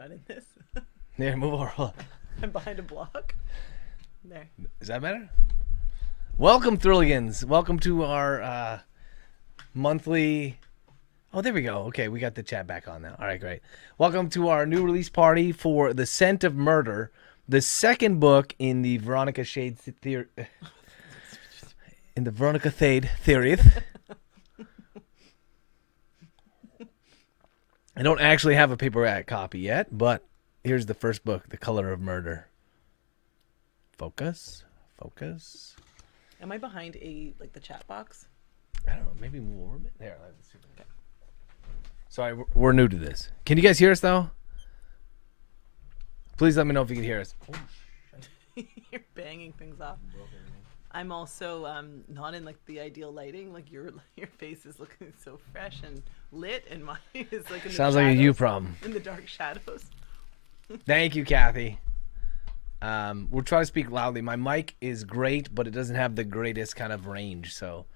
not in this. There, move over. I'm behind a block. There. Is that better? Welcome, Thrilligans. Welcome to our monthly... Oh, there we go. Okay, we got the chat back on now. All right, great. Welcome to our new release party for The Scent of Murder, the second book in the Veronica Shade theory... in the Veronica Thade theory. I don't actually have a paperback copy yet, but here's the first book, The Color of Murder. Focus. Focus. Am I behind the chat box? I don't know. Maybe move over a bit. There. Let's see. Okay. Sorry, we're new to this. Can you guys hear us, though? Please let me know if you can hear us. Oh, You're banging things off. I'm also not in like the ideal lighting. Like your face is looking so fresh and lit, and mine is like in the Sounds like a you shadows, problem. in the dark shadows. Thank you, Kathy. We're trying to speak loudly. My mic is great, but it doesn't have the greatest kind of range. So,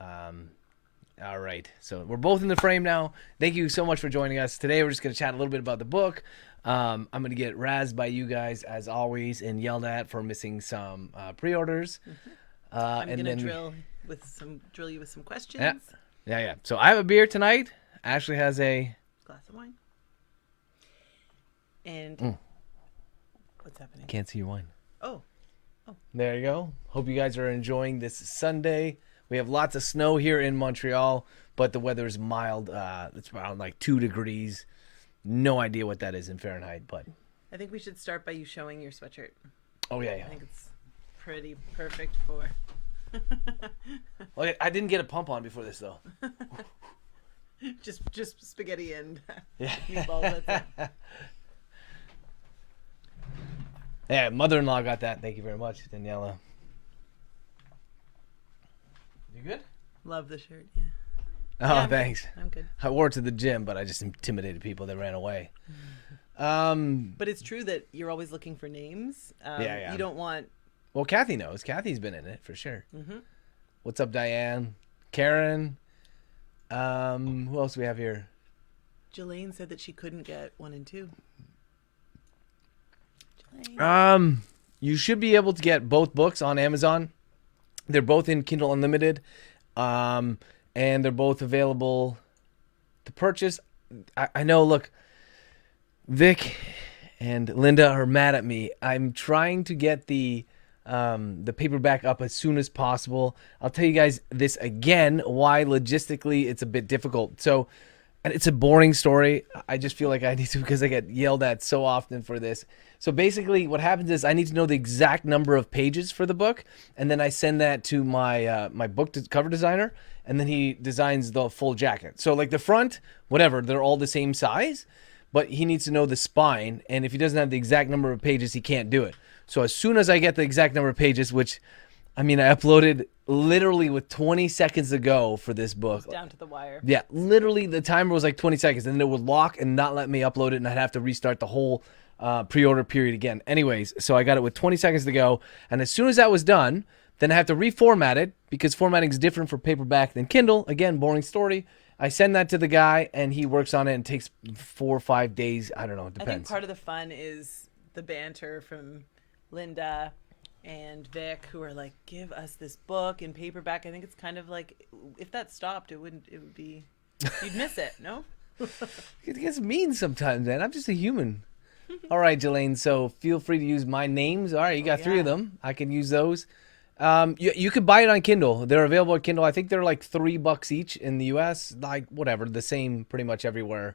all right. So we're both in the frame now. Thank you so much for joining us. Today we're just going to chat a little bit about the book. I'm going to get razzed by you guys, as always, and yelled at for missing some pre-orders. I'm and gonna then drill you with some questions. Yeah. So I have a beer tonight. Ashley has a Glass of wine. And what's happening? Can't see your wine. Oh. There you go. Hope you guys are enjoying this Sunday. We have lots of snow here in Montreal, but the weather is mild. It's around like 2 degrees. No idea what that is in Fahrenheit, but I think we should start by you showing your sweatshirt. oh yeah. I think it's pretty perfect for. Well, I didn't get a pump on before this though. just spaghetti and Yeah. meatballs. That's it. Yeah, mother-in-law got that. Thank you very much, Daniela. You good? Love the shirt. Yeah. Oh, Yeah, I'm thanks. Good. I'm good. I wore it to the gym, but I just intimidated people that ran away. But it's true that you're always looking for names. Yeah. You don't want. Well, Kathy knows. Kathy's been in it for sure. Mm-hmm. What's up, Diane? Karen? Who else do we have here? Jelaine said that she couldn't get 1 and 2. You should be able to get both books on Amazon. They're both in Kindle Unlimited, and they're both available to purchase. I know, look, Vic and Linda are mad at me. I'm trying to get the paperback up as soon as possible. I'll tell you guys this again, why logistically it's a bit difficult. So, and it's a boring story. I just feel like I need to, because I get yelled at so often for this. So basically what happens is I need to know the exact number of pages for the book, and then I send that to my my book cover designer, and then he designs the full jacket. So like the front, whatever, they're all the same size, but he needs to know the spine, and if he doesn't have the exact number of pages, he can't do it. So as soon as I get the exact number of pages, which, I mean, I uploaded literally with 20 seconds to go for this book. Down to the wire. Yeah, literally the timer was like 20 seconds, and then it would lock and not let me upload it, and I'd have to restart the whole pre-order period again. Anyways, so I got it with 20 seconds to go, and as soon as that was done, then I have to reformat it, because formatting is different for paperback than Kindle. Again, boring story. I send that to the guy, and he works on it, and it takes 4 or 5 days. I don't know, it I think depends. part of the fun is the banter from Linda and Vic, who are like, give us this book in paperback. I think it's kind of like, if that stopped, it would be, you'd miss it, no? It gets mean sometimes, man. I'm just a human. All right, Jelaine, so feel free to use my names. All right, you got 3 of them. I can use those. You could buy it on Kindle. They're available at Kindle. I think they're like $3 each in the US, like whatever, the same pretty much everywhere.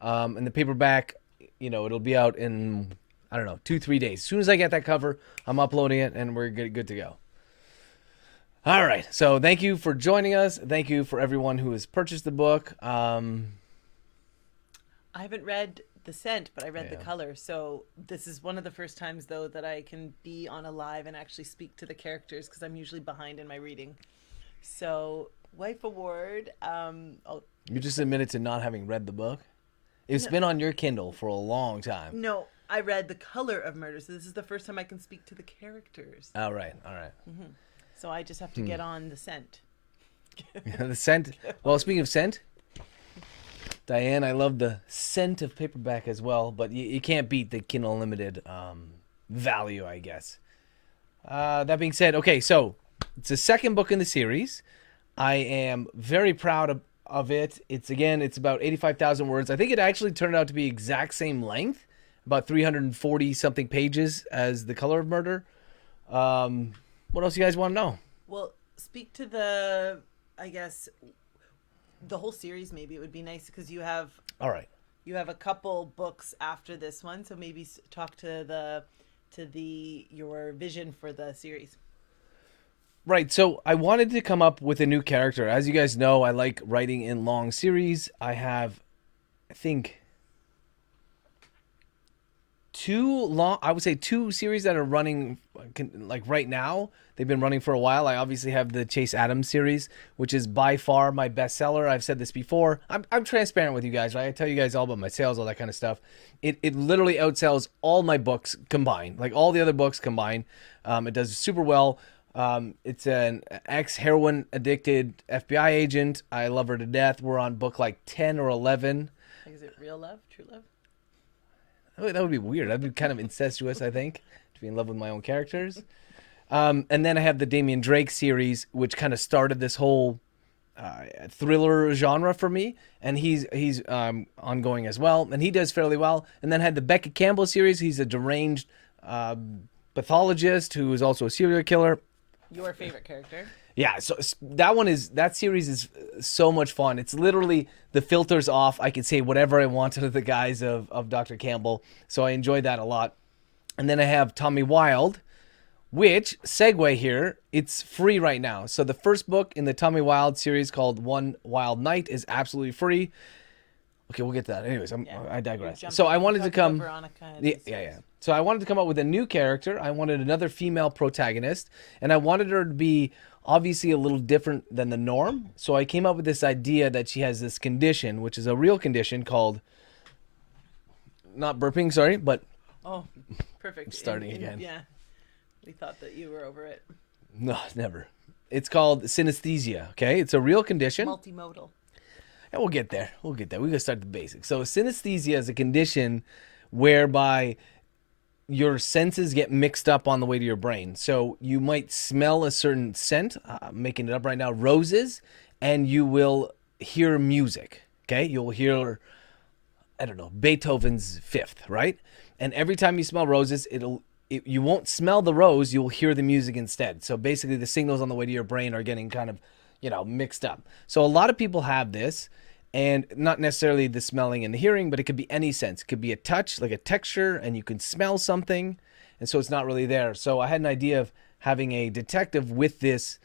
And the paperback, you know, it'll be out in, I don't know, 2-3 days. As soon as I get that cover, I'm uploading it, and we're good to go. All right, so thank you for joining us. Thank you for everyone who has purchased the book. I haven't read The Scent, but I read Yeah. The Color. So this is one of the first times, though, that I can be on a live and actually speak to the characters, because I'm usually behind in my reading. So, Wife Award. You just admitted to not having read the book. It's been on your Kindle for a long time. No, I read The Color of Murder. So this is the first time I can speak to the characters. All right. So I just have to get on The Scent. The scent. Well, speaking of scent, Diane, I love the scent of paperback as well, but you can't beat the Kindle Unlimited value, I guess. That being said, okay, so it's the second book in the series. I am very proud of it. It's about 85,000 words. I think it actually turned out to be exact same length, about 340 something pages as The Color of Murder. What else you guys want to know? Well, speak to the, I guess, the whole series. Maybe it would be nice, because you have All right. a couple books after this one. So maybe talk to your vision for the series. Right, so I wanted to come up with a new character. As you guys know, I like writing in long series. I have, I think, I would say 2 series that are running like right now. They've been running for a while. I obviously have the Chase Adams series, which is by far my bestseller. I've said this before. I'm transparent with you guys, right? I tell you guys all about my sales, all that kind of stuff. It literally outsells all my books combined, like all the other books combined. It does super well. It's an ex-heroin addicted FBI agent. I love her to death. We're on book like 10 or 11. Like, is it real love, true love? Oh, that would be weird. That'd be kind of incestuous, I think, to be in love with my own characters. And then I have the Damian Drake series, which kind of started this whole thriller genre for me, and he's ongoing as well, and he does fairly well. And then I had the Becca Campbell series. He's a deranged pathologist who is also a serial killer. Your favorite character? Yeah, so that series is so much fun. It's literally the filters off. I could say whatever I want to the guys of Dr. Campbell, so I enjoyed that a lot. And then I have Tommy Wild, which, segue here, it's free right now. So the first book in the Tommy Wild series called One Wild Night is absolutely free. Okay, we'll get to that. Anyways, I digress. So I wanted to come... Yeah. So I wanted to come up with a new character. I wanted another female protagonist, and I wanted her to be obviously a little different than the norm. So I came up with this idea that she has this condition, which is a real condition called... Not burping, sorry, but... Oh, perfect. Starting again. Yeah. We thought that you were over it. No, never. It's called synesthesia, okay? It's a real condition. Multimodal. And we'll get there. We're going to start the basics. So synesthesia is a condition whereby your senses get mixed up on the way to your brain. So you might smell a certain scent, making it up right now, roses, and you will hear music, okay? You'll hear, I don't know, Beethoven's Fifth, right? And every time you smell roses, you won't smell the rose, you'll hear the music instead. So basically the signals on the way to your brain are getting kind of, mixed up. So a lot of people have this, and not necessarily the smelling and the hearing, but it could be any sense. It could be a touch, like a texture, and you can smell something, and so it's not really there. So I had an idea of having a detective with this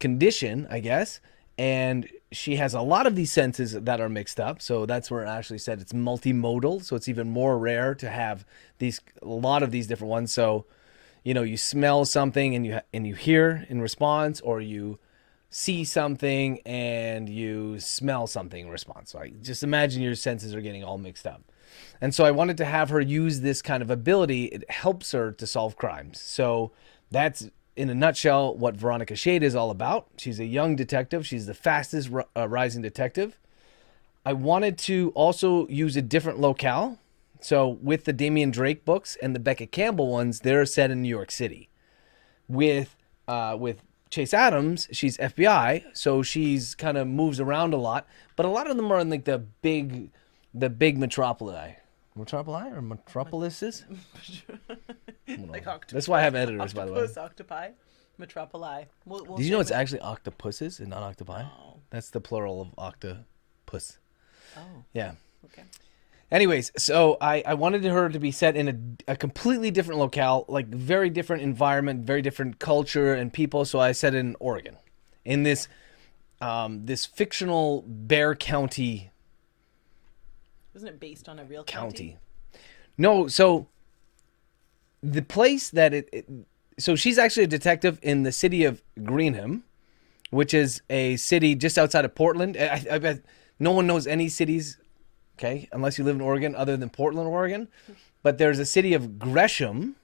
condition, I guess, and she has a lot of these senses that are mixed up. So that's where it actually said it's multimodal. So it's even more rare to have a lot of these different ones. So, you smell something and you hear in response, or you see something and you smell something in response. So just imagine your senses are getting all mixed up. And so I wanted to have her use this kind of ability. It helps her to solve crimes. So that's, in a nutshell, what Veronica Shade is all about. She's a young detective. She's the fastest rising detective. I wanted to also use a different locale. So with the Damian Drake books and the Becca Campbell ones, they're set in New York City. With Chase Adams, she's FBI, so she's kind of moves around a lot. But a lot of them are in like the big metropoli. Metropoli or metropolises? Like octopus. That's why I have editors, by the way. Octopi, metropoli. Did you know it's actually octopuses and not octopi? Oh. That's the plural of octopus. Oh. Yeah. Okay. Anyways, so I wanted her to be set in a completely different locale, like very different environment, very different culture and people. So I set it in Oregon, in this fictional Bear County. Wasn't it based on a real county? No, so the place that so she's actually a detective in the city of Greenham, which is a city just outside of Portland. I bet no one knows any cities, okay, unless you live in Oregon, other than Portland, Oregon. But there's a city of Gresham,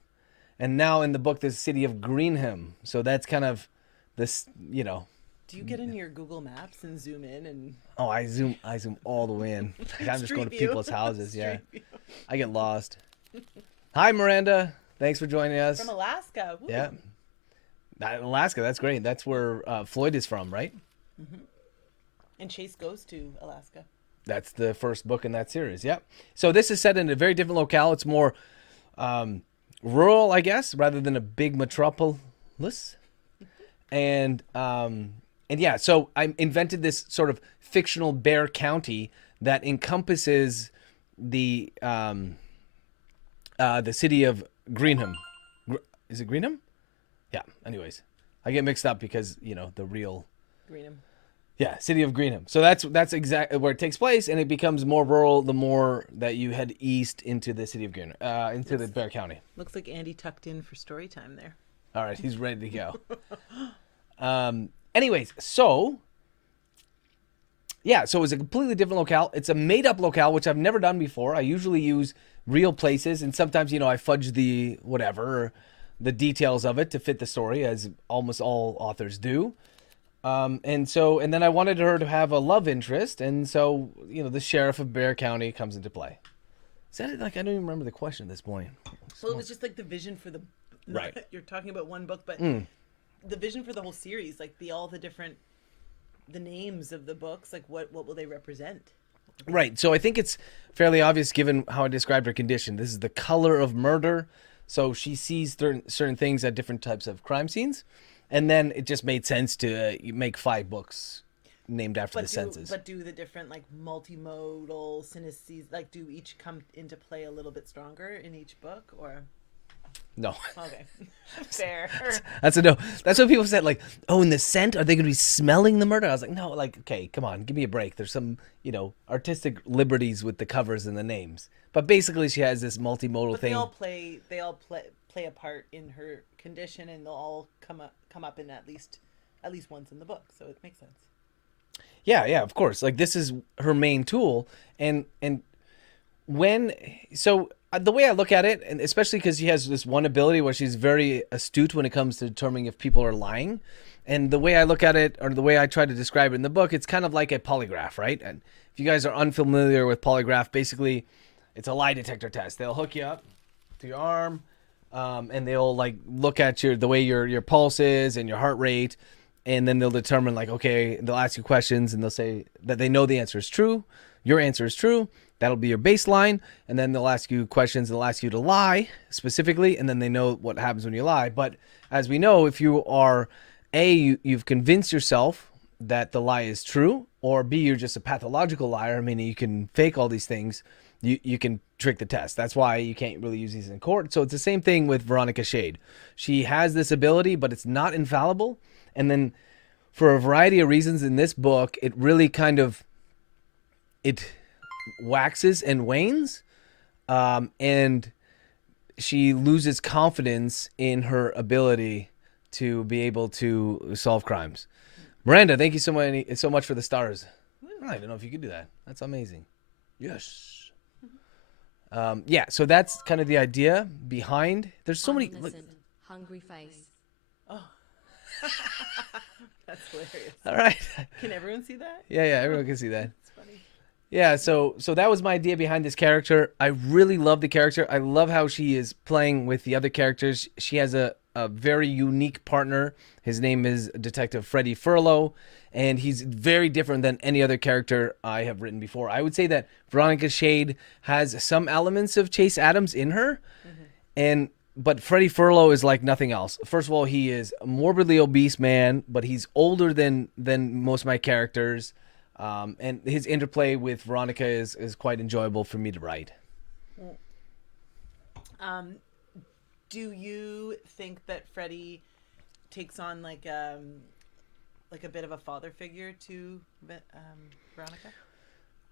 and now in the book there's a city of Greenham. So that's kind of this, Do you get in your Google Maps and zoom in and? Oh, I zoom all the way in. I'm just going to people's houses. Yeah, I get lost. Hi, Miranda. Thanks for joining us. From Alaska. Woo. Yeah, Alaska. That's great. That's where Floyd is from, right? Mm-hmm. And Chase goes to Alaska. That's the first book in that series. Yep. So this is set in a very different locale. It's more rural, I guess, rather than a big metropolis. And yeah, so I invented this sort of fictional Bear County that encompasses the city of Greenham. Is it Greenham? Yeah. Anyways, I get mixed up because the real Greenham. Yeah, City of Greenham. So that's exactly where it takes place, and it becomes more rural the more that you head east into the City of Greenham, into the Bear County. Looks like Andy tucked in for story time there. All right, he's ready to go. Anyways, so yeah, so it's a completely different locale. It's a made-up locale, which I've never done before. I usually use real places, and sometimes I fudge the whatever, the details of it to fit the story, as almost all authors do. And then I wanted her to have a love interest, and so the sheriff of Bear County comes into play. Is that it? Like, I don't even remember the question at this point. Well, it was just like the vision for the Right. You're talking about one book, but the vision for the whole series, like the names of the books, like what will they represent? Right. So I think it's fairly obvious given how I described her condition. This is the color of murder. So she sees certain things at different types of crime scenes. And then it just made sense to make 5 books named after the senses. But do the different like multimodal synestheses, like do each come into play a little bit stronger in each book, or? No. Okay. Fair. That's a no. That's what people said, like, oh, in the scent, are they going to be smelling the murder? I was like, no, like, okay, come on, give me a break. There's some, artistic liberties with the covers and the names. But basically she has this multimodal thing. They all play a part in her condition, and they'll all come up in at least once in the book, so it makes sense. Yeah, of course. Like, this is her main tool, and the way I look at it, and especially because she has this one ability where she's very astute when it comes to determining if people are lying, and the way I look at it, or the way I try to describe it in the book, it's kind of like a polygraph, right? And if you guys are unfamiliar with polygraph, basically it's a lie detector test. They'll hook you up to your arm, and they'll like look at the way your pulse is and your heart rate, and then they'll determine, like, okay, they'll ask you questions, and they'll say that they know the answer is true. Your answer is true. That'll be your baseline, and then they'll ask you questions. They'll ask you to lie specifically, and then they know what happens when you lie. But as we know, if you are you've convinced yourself that the lie is true, or B, you're just a pathological liar, meaning you can fake all these things, you can trick the test. That's why you can't really use these in court. So it's the same thing with Veronica Shade. She has this ability, but it's not infallible. And then for a variety of reasons in this book, it really kind of it waxes and wanes, and she loses confidence in her ability to be able to solve crimes. Miranda, thank you so much for the stars. I don't know if you could do that. That's amazing. Yes. So that's kind of the idea behind. There's so many. Hungry face. Oh. That's hilarious. All right. Can everyone see that? Yeah, everyone can see that. It's funny. Yeah, so that was my idea behind this character. I really love the character. I love how she is playing with the other characters. She has a very unique partner. His name is Detective Freddie Furlow, and he's very different than any other character I have written before. I would say that Veronica Shade has some elements of Chase Adams in her, but Freddie Furlow is like nothing else. First of all, he is a morbidly obese man, but he's older than most of my characters. And his interplay with Veronica is quite enjoyable for me to write. Do you think that Freddie takes on like a bit of a father figure to Veronica?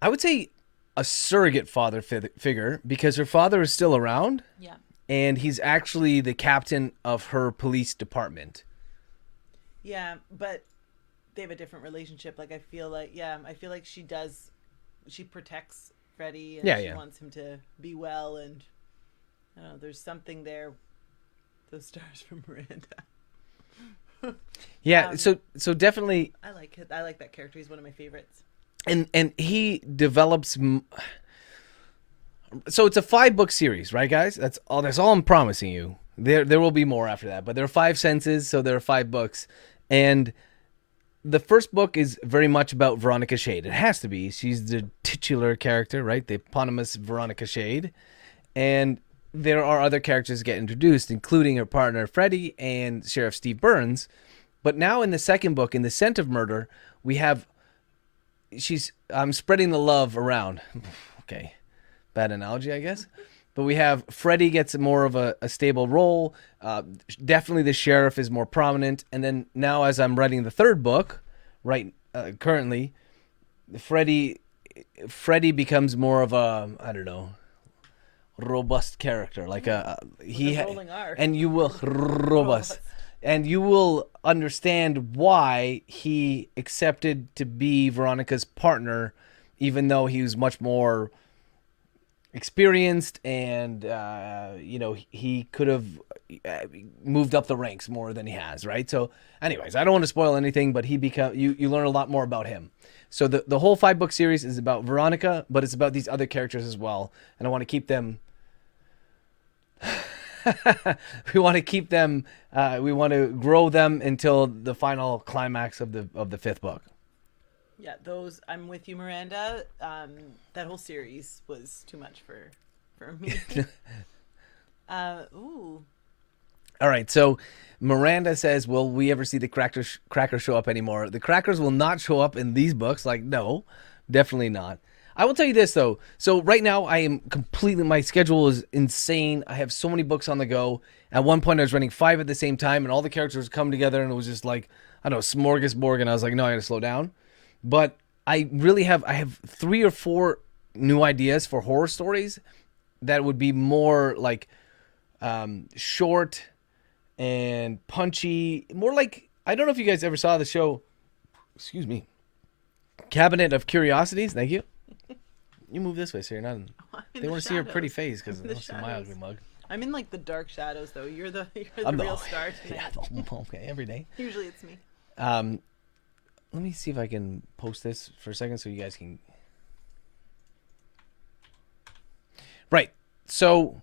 I would say a surrogate father figure, because her father is still around. Yeah. And he's actually the captain of her police department. Yeah, but they have a different relationship. Like, I feel like she protects Freddie, and she wants him to be well, and I don't know, there's something there. Those stars from Miranda. Yeah, so definitely I like it. I like that character. He's one of my favorites. And he develops. So it's a 5-book series, right, guys? That's all I'm promising you. There will be more after that, but there are 5 senses, so there are 5 books. And the first book is very much about Veronica Shade. It has to be. She's the titular character, right? The eponymous Veronica Shade. And there are other characters that get introduced, including her partner Freddie and Sheriff Steve Burns. But now in the second book, in The Scent of Murder, we have I'm spreading the love around. Okay. Bad analogy, I guess. But we have Freddie gets more of a stable role. Definitely the sheriff is more prominent. And then now, as I'm writing the third book, right currently, Freddy becomes more of a, I don't know, robust character, like With a rolling R. and you will robust, and you will understand why he accepted to be Veronica's partner, even though he was much more experienced, and he could have moved up the ranks more than he has, right? So anyways, I don't want to spoil anything, but you learn a lot more about him. So the whole 5-book series is about Veronica, but it's about these other characters as well, and I want to keep them we want to grow them until the final climax of the 5th book. Yeah, I'm with you, Miranda. That whole series was too much for me. Ooh. All right, so Miranda says, will we ever see the Crackers show up anymore? The Crackers will not show up in these books. Like, no, definitely not. I will tell you this, though. So right now, my schedule is insane. I have so many books on the go. At one point, I was running 5 at the same time, and all the characters come together, and it was just like, I don't know, smorgasbord, and I was like, no, I got to slow down. But I have 3 or 4 new ideas for horror stories that would be more like short and punchy, more like, I don't know if you guys ever saw the show, excuse me, Cabinet of Curiosities. Thank you. You move this way so you're not they want to see your pretty face because they don't see my ugly mug. I'm in like the dark shadows though. You're the I'm real star tonight. Yeah, okay, every day. Usually it's me. Let me see if I can post this for a second so you guys can. Right. So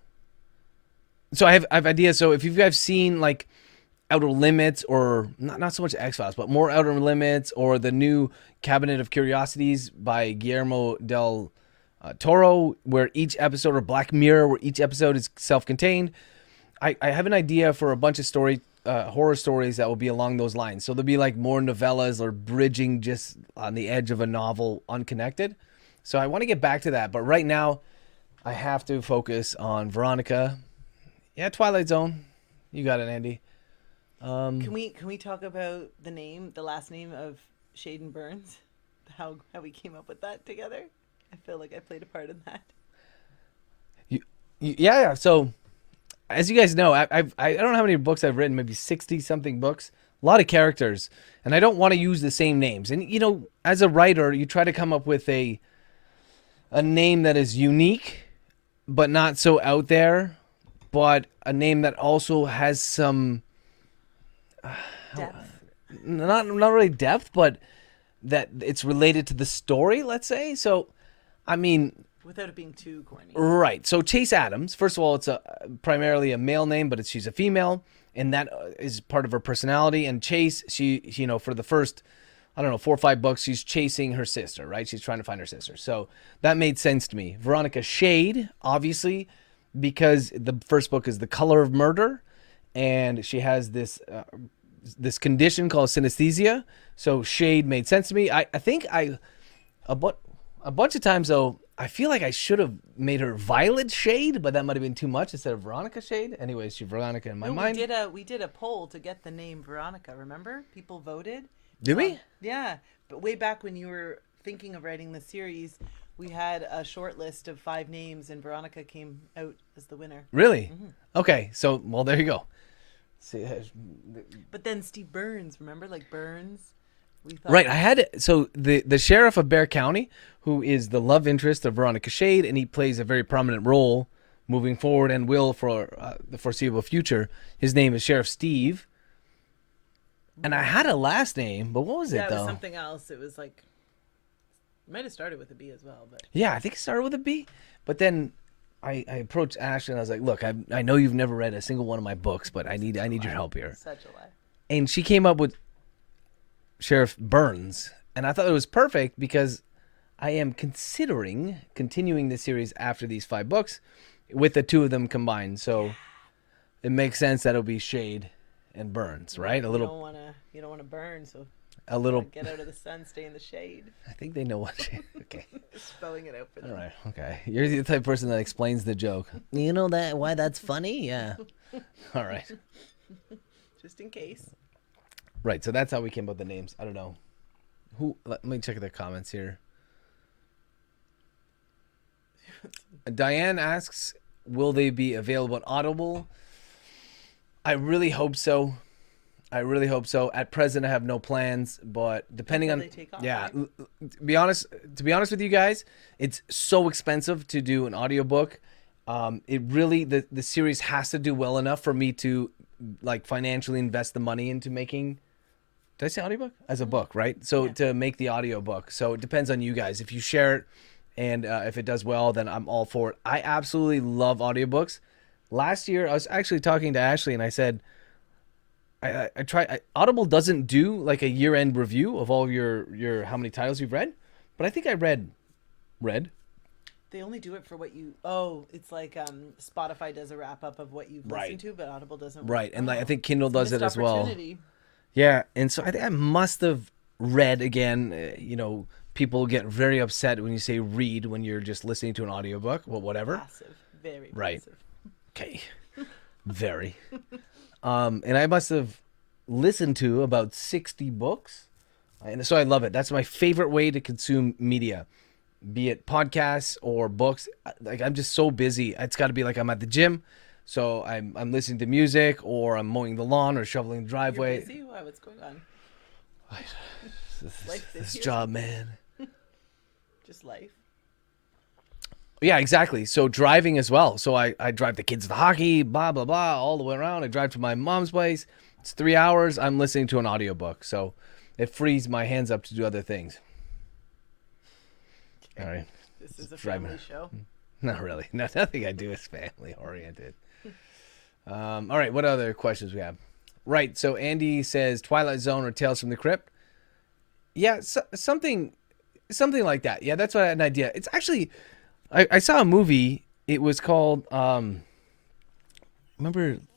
I have ideas. So if you guys seen like Outer Limits, or not so much X-Files, but more Outer Limits, or the new Cabinet of Curiosities by Guillermo del Toro, where each episode, or Black Mirror, where each episode is self-contained, I have an idea for a bunch of horror stories that will be along those lines. So there'll be like more novellas or bridging just on the edge of a novel, unconnected. So I want to get back to that, but right now I have to focus on Veronica. Yeah, Twilight Zone. You got it, Andy. Can we talk about the last name of Shaden Burns? How we came up with that together? I feel like I played a part in that. Yeah. So, as you guys know, I don't know how many books I've written, maybe 60 something books, a lot of characters, and I don't want to use the same names. And as a writer, you try to come up with a name that is unique, but not so out there, but a name that also has some Depth. Not really depth, but that it's related to the story, let's say. So, I mean, without it being too corny. Right. So Chase Adams, first of all, it's primarily a male name, but she's a female, and that is part of her personality. And Chase, she for the first, I don't know, 4 or 5 books, she's chasing her sister, right? She's trying to find her sister. So that made sense to me. Veronica Shade, obviously, because the first book is The Color of Murder, and she has this condition called synesthesia. So Shade made sense to me. I think a bunch of times, though, I feel like I should have made her Violet Shade, but that might have been too much instead of Veronica Shade. Anyways, she's Veronica in my mind. We did a poll to get the name Veronica, remember? People voted. Did we? Yeah. But way back when you were thinking of writing the series, we had a short list of 5 names, and Veronica came out as the winner. Really? Mm-hmm. Okay. So, well, there you go. See, but then Steve Burns, remember? Like Burns? Right. I had the sheriff of Bear County, who is the love interest of Veronica Shade, and he plays a very prominent role moving forward and will for the foreseeable future. His name is Sheriff Steve. And I had a last name, but what was it though? It was something else. It was like, it might have started with a B as well, but yeah, I think it started with a B. But then I approached Ashley and I was like, "Look, I know you've never read a single one of my books, but I need your help here." Such a lie. And she came up with Sheriff Burns, and I thought it was perfect because I am considering continuing the series after these 5 books with the 2 of them combined. So it makes sense that it'll be Shade and Burns, right? You don't want to burn, so a little get out of the sun, stay in the shade. I think they know what shade. Okay. Spelling it out for them. All right. Okay. You're the type of person that explains the joke. You know why that's funny? Yeah. All right. Just in case. Right. So that's how we came up with the names. I don't know. Let me check the comments here. Diane asks, will they be available on Audible? I really hope so. At present, I have no plans, but depending Until on they take off, yeah, right? to be honest with you guys, it's so expensive to do an audiobook. It really the series has to do well enough for me to like financially invest the money into making. Did I say audiobook? As a book, right? So Yeah. to make the audiobook. So it depends on you guys. If you share it and if it does well, then I'm all for it. I absolutely love audiobooks. Last year, I was actually talking to Ashley and I said, I try. Audible doesn't do like a year-end review of all your how many titles you've read, but I think I read. They only do it for what you. Oh, it's like Spotify does a wrap up of what you've Right. listened to, but Audible doesn't. Right, and like I Oh, think Kindle it's a does it missed as well. opportunity. Yeah, and so I think I must have read again. People get very upset when you say read when you're just listening to an audiobook. Well, whatever. Passive, very Right. passive. Okay. Very. And I must have listened to about 60 books. And so I love it. That's my favorite way to consume media, be it podcasts or books. Like I'm just so busy. It's got to be like I'm at the gym. So I'm listening to music or I'm mowing the lawn or shoveling the You're driveway. busy? Why? What's going on? This, Life this is job, man. Just life. Yeah, exactly. So driving as well. So I drive the kids to hockey, blah, blah, blah, all the way around. I drive to my mom's place. It's 3 hours. I'm listening to an audiobook. So it frees my hands up to do other things. All right. This is a Drive me- family show. Not really. No, nothing I do is family oriented. All right. What other questions we have? Right. So Andy says Twilight Zone or Tales from the Crypt. Yeah, something like that. Yeah, that's what I had an idea. It's actually, I saw a movie. It was called, remember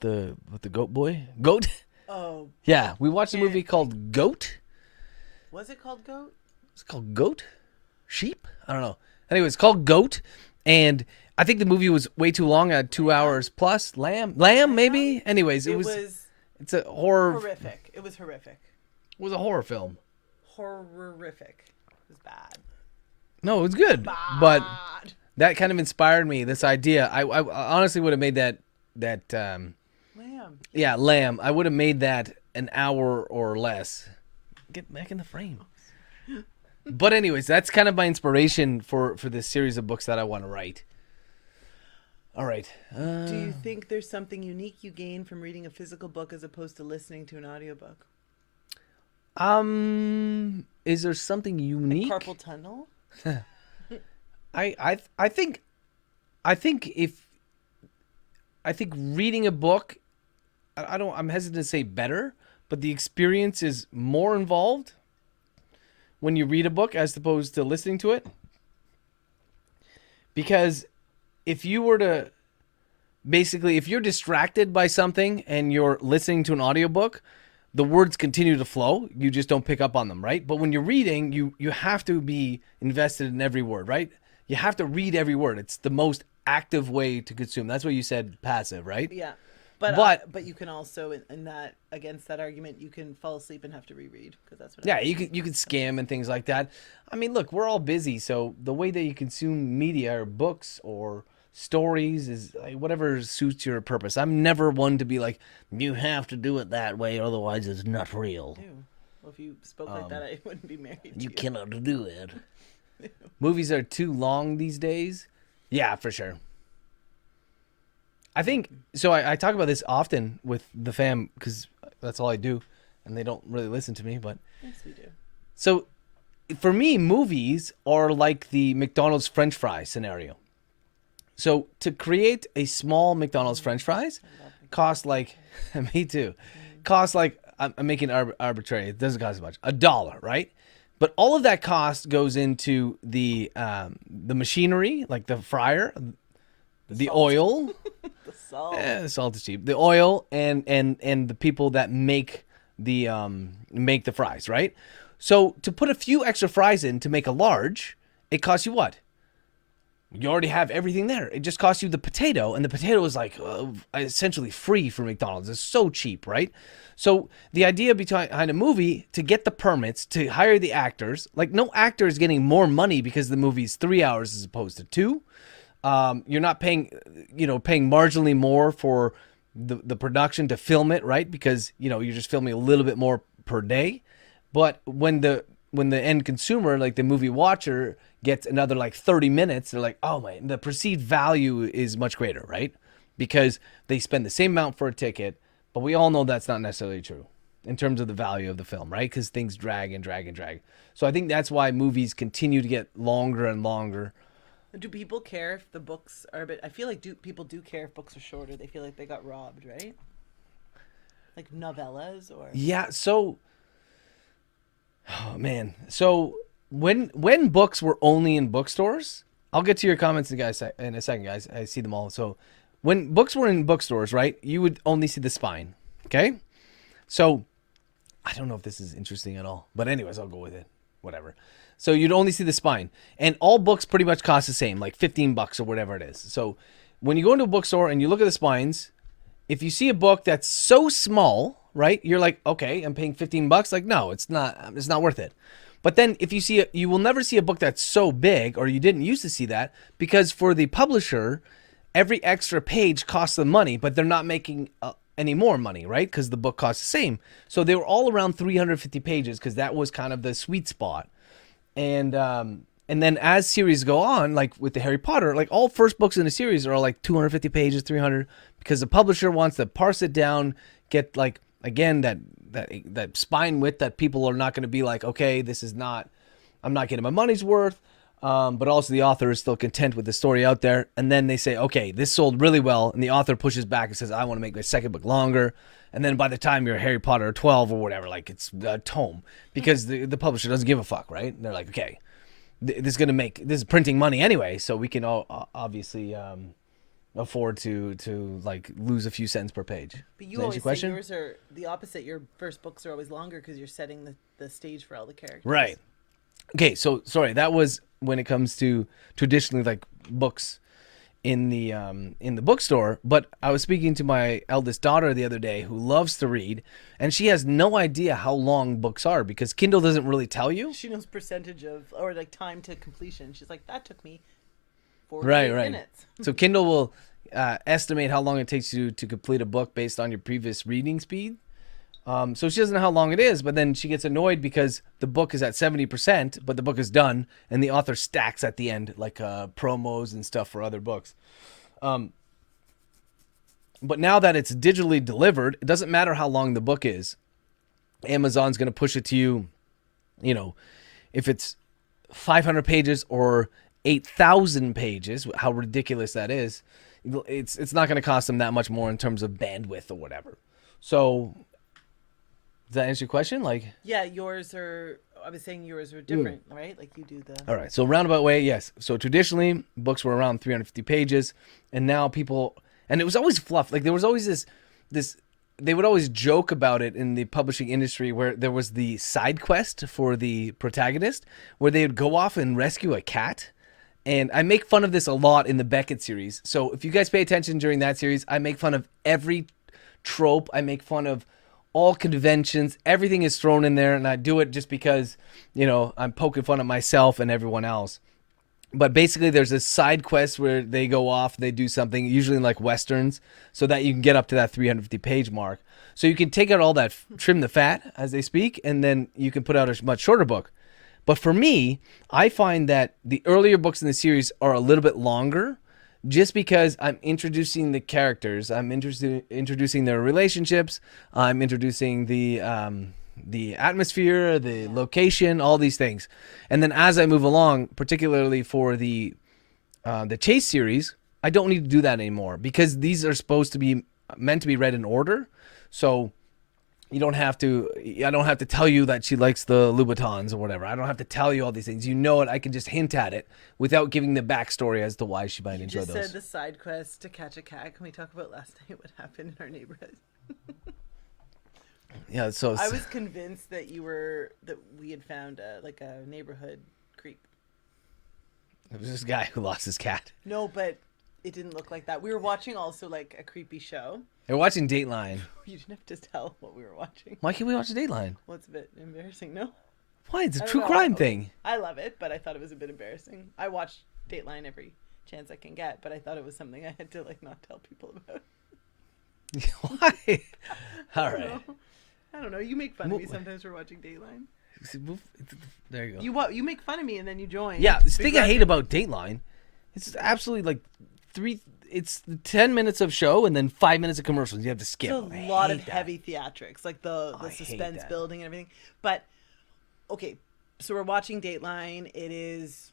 with the goat boy? Goat? Oh, Yeah, we watched a movie called Goat. was it called Goat? It's called Goat? Sheep? I don't know. Anyway, it's called Goat. And I think the movie was way too long, 2 hours plus. Lamb, maybe? Anyways, It was it's a horror. horrific. It was horrific. It was a horror film. Horrific. It was bad. No, it was good. But Bad. that kind of inspired me, this idea. I honestly would have made that Lamb. yeah, Lamb. I would have made that an hour or less. Get back in the frame. But anyways, that's kind of my inspiration for this series of books that I want to write. All right. Do you think there's something unique you gain from reading a physical book as opposed to listening to an audiobook? Is there something unique? Carpal tunnel? I think reading a book, I'm hesitant to say better, but the experience is more involved when you read a book as opposed to listening to it. Because if you're distracted by something and you're listening to an audiobook, the words continue to flow. You just don't pick up on them, right? But when you're reading, you have to be invested in every word, right? You have to read every word. It's the most active way to consume. That's what you said, passive, right? Yeah. But you can also, in that, against that argument, you can fall asleep and have to reread because that's what. Yeah, you can skim and things like that. I mean, look, we're all busy, so the way that you consume media or books or stories is like, whatever suits your purpose. I'm never one to be like, you have to do it that way, otherwise it's not real. Ew. Well, if you spoke like that, I wouldn't be married to you. You cannot do it. Movies are too long these days. Yeah, for sure. I think so. I talk about this often with the fam because that's all I do, and they don't really listen to me. But Yes, we do. so for me, movies are like the McDonald's French fry scenario. So to create a small McDonald's French fries cost like me too. Cost like I'm making arbitrary. It doesn't cost as much. $1, right? But all of that cost goes into the machinery, like the fryer, the oil. The salt. The salt is cheap. The oil and the people that make the fries, right? So to put a few extra fries in to make a large, it costs you what? You already have everything there. It just costs you the potato, and the potato is like essentially free for McDonald's. It's so cheap, right? So the idea behind a movie to get the permits, to hire the actors, like no actor is getting more money because the movie's 3 hours as opposed to 2. You're not paying marginally more for the production to film it, right? Because, you're just filming a little bit more per day. But when the end consumer, like the movie watcher, gets another like 30 minutes, they're like, oh man, the perceived value is much greater, right? Because they spend the same amount for a ticket, but we all know that's not necessarily true in terms of the value of the film, right? Because things drag and drag and drag. So I think that's why movies continue to get longer and longer. Do people care if the books are a bit? I feel like people do care if books are shorter. They feel like they got robbed, right? Like novellas or Yeah. So, oh man. So when books were only in bookstores, I'll get to your comments in a second, guys. I see them all. So when books were in bookstores, right, you would only see the spine. Okay. So I don't know if this is interesting at all, but anyways, I'll go with it. Whatever. So you'd only see the spine, and all books pretty much cost the same, like $15 or whatever it is. So when you go into a bookstore and you look at the spines, if you see a book that's so small, right, you're like, okay, I'm paying $15. Like, no, it's not worth it. But then if you will never see a book that's so big, or you didn't used to see that, because for the publisher, every extra page costs them money, but they're not making any more money, right? Because the book costs the same. So they were all around 350 pages because that was kind of the sweet spot. And then as series go on, like with the Harry Potter, like all first books in the series are all like 250 pages, 300, because the publisher wants to parse it down, get like, again, that spine width that people are not going to be like, okay, I'm not getting my money's worth. But also the author is still content with the story out there. And then they say, okay, this sold really well. And the author pushes back and says, I want to make my second book longer. And then by the time you're Harry Potter 12 or whatever, like it's a tome, because the publisher doesn't give a fuck, right? And they're like, okay, this is printing money anyway. So we can all obviously afford to like lose a few cents per page. But you always say yours are the opposite. Your first books are always longer because you're setting the stage for all the characters. Right. Okay, so sorry, that was when it comes to traditionally like books in the bookstore. But I was speaking to my eldest daughter the other day who loves to read, and she has no idea how long books are because Kindle doesn't really tell you. She knows percentage of or like time to completion. She's like, that took me 48 minutes. So Kindle will estimate how long it takes you to complete a book based on your previous reading speed. So she doesn't know how long it is, but then she gets annoyed because the book is at 70%, but the book is done, and the author stacks at the end, like promos and stuff for other books. But now that it's digitally delivered, it doesn't matter how long the book is. Amazon's going to push it to you, if it's 500 pages or 8,000 pages, how ridiculous that is. It's not going to cost them that much more in terms of bandwidth or whatever. So... does that answer your question? Yeah, I was saying yours are different, right? Like you do the... All right, so roundabout way, yes. So traditionally, books were around 350 pages, and now and it was always fluff. Like there was always this, they would always joke about it in the publishing industry where there was the side quest for the protagonist, where they would go off and rescue a cat. And I make fun of this a lot in the Beckett series. So if you guys pay attention during that series, I make fun of every trope. I make fun of all conventions, everything is thrown in there, and I do it just because, I'm poking fun at myself and everyone else. But basically, there's a side quest where they go off, they do something, usually in like Westerns, so that you can get up to that 350-page mark. So you can take out all that, trim the fat, as they speak, and then you can put out a much shorter book. But for me, I find that the earlier books in the series are a little bit longer, just because I'm introducing the characters, I'm introducing their relationships, I'm introducing the atmosphere, the location, all these things. And then as I move along, particularly for the Chase series, I don't need to do that anymore because these are meant to be read in order. So I don't have to tell you that she likes the Louboutins or whatever. I don't have to tell you all these things. You know it. I can just hint at it without giving the backstory as to why she might enjoy those. You just said the side quest to catch a cat. Can we talk about last night what happened in our neighborhood? Yeah, so I was convinced that we had found a neighborhood creep. It was this guy who lost his cat. No, but it didn't look like that. We were watching also like a creepy show. We're watching Dateline. You didn't have to tell what we were watching. Why can't we watch Dateline? Well, it's a bit embarrassing, no? Why? It's a I don't true know. crime thing. I love it, but I thought it was a bit embarrassing. I watch Dateline every chance I can get, but I thought it was something I had to like not tell people about. Why? All I don't right. know. I don't know. You make fun of me sometimes for watching Dateline. There you go. You make fun of me and then you join. Yeah, the thing I hate about Dateline, it's absolutely like it's 10 minutes of show and then 5 minutes of commercials. You have to skip. It's I a lot of hate that. heavy theatrics, like the I hate suspense that. building and everything. But okay, so we're watching Dateline. It is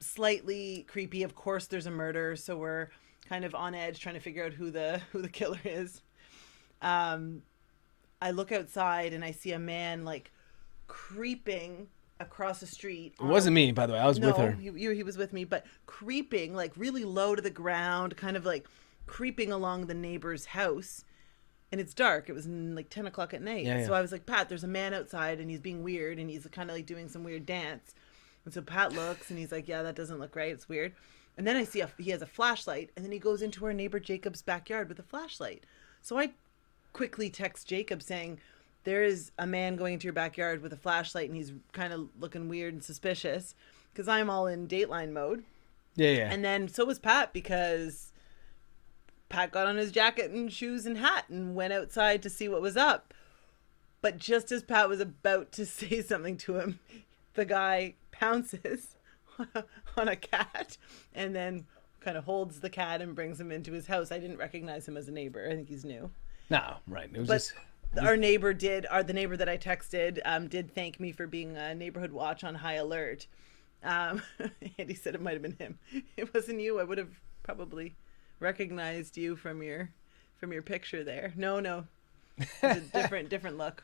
slightly creepy. Of course, there's a murder, so we're kind of on edge trying to figure out who the killer is. I look outside and I see a man like creeping across the street. It wasn't me, by the way. I was with her. He was with me, but creeping like really low to the ground, kind of like creeping along the neighbor's house. And it's dark. It was like 10 o'clock at night. Yeah, yeah. So I was like, Pat, there's a man outside and he's being weird and he's kind of like doing some weird dance. And so Pat looks and he's like, yeah, that doesn't look right. It's weird. And then I see he has a flashlight and then he goes into our neighbor Jacob's backyard with a flashlight. So I quickly text Jacob saying, there is a man going into your backyard with a flashlight and he's kind of looking weird and suspicious, because I'm all in Dateline mode. Yeah. And then so was Pat, because Pat got on his jacket and shoes and hat and went outside to see what was up. But just as Pat was about to say something to him, the guy pounces on a cat and then kind of holds the cat and brings him into his house. I didn't recognize him as a neighbor. I think he's new. No, right. It was But just... our neighbor the neighbor that I texted did thank me for being a neighborhood watch on high alert. And he said it might have been him. It wasn't you. I would have probably recognized you from your picture there. No, it's a different look.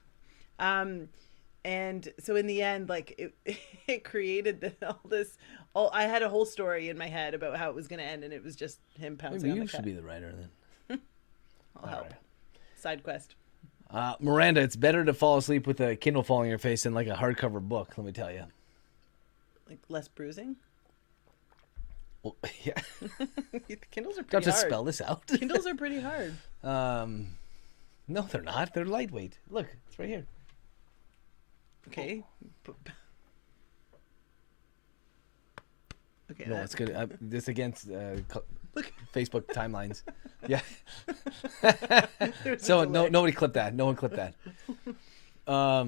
And so in the end, like it created I had a whole story in my head about how it was going to end, and it was just him pouncing Maybe on you the should cat. be the writer then. I'll help. right. Side quest. Miranda, it's better to fall asleep with a Kindle falling in your face than like a hardcover book, let me tell you. Like less bruising. Well, yeah. Kindles are Do I have pretty to hard. spell this out? Kindles are pretty hard. No, they're not. They're lightweight. Look, it's right here. Okay. Okay. No, it's good. This against Look. Facebook timelines. Yeah. There's a So delay. nobody clipped that. No one clipped that. All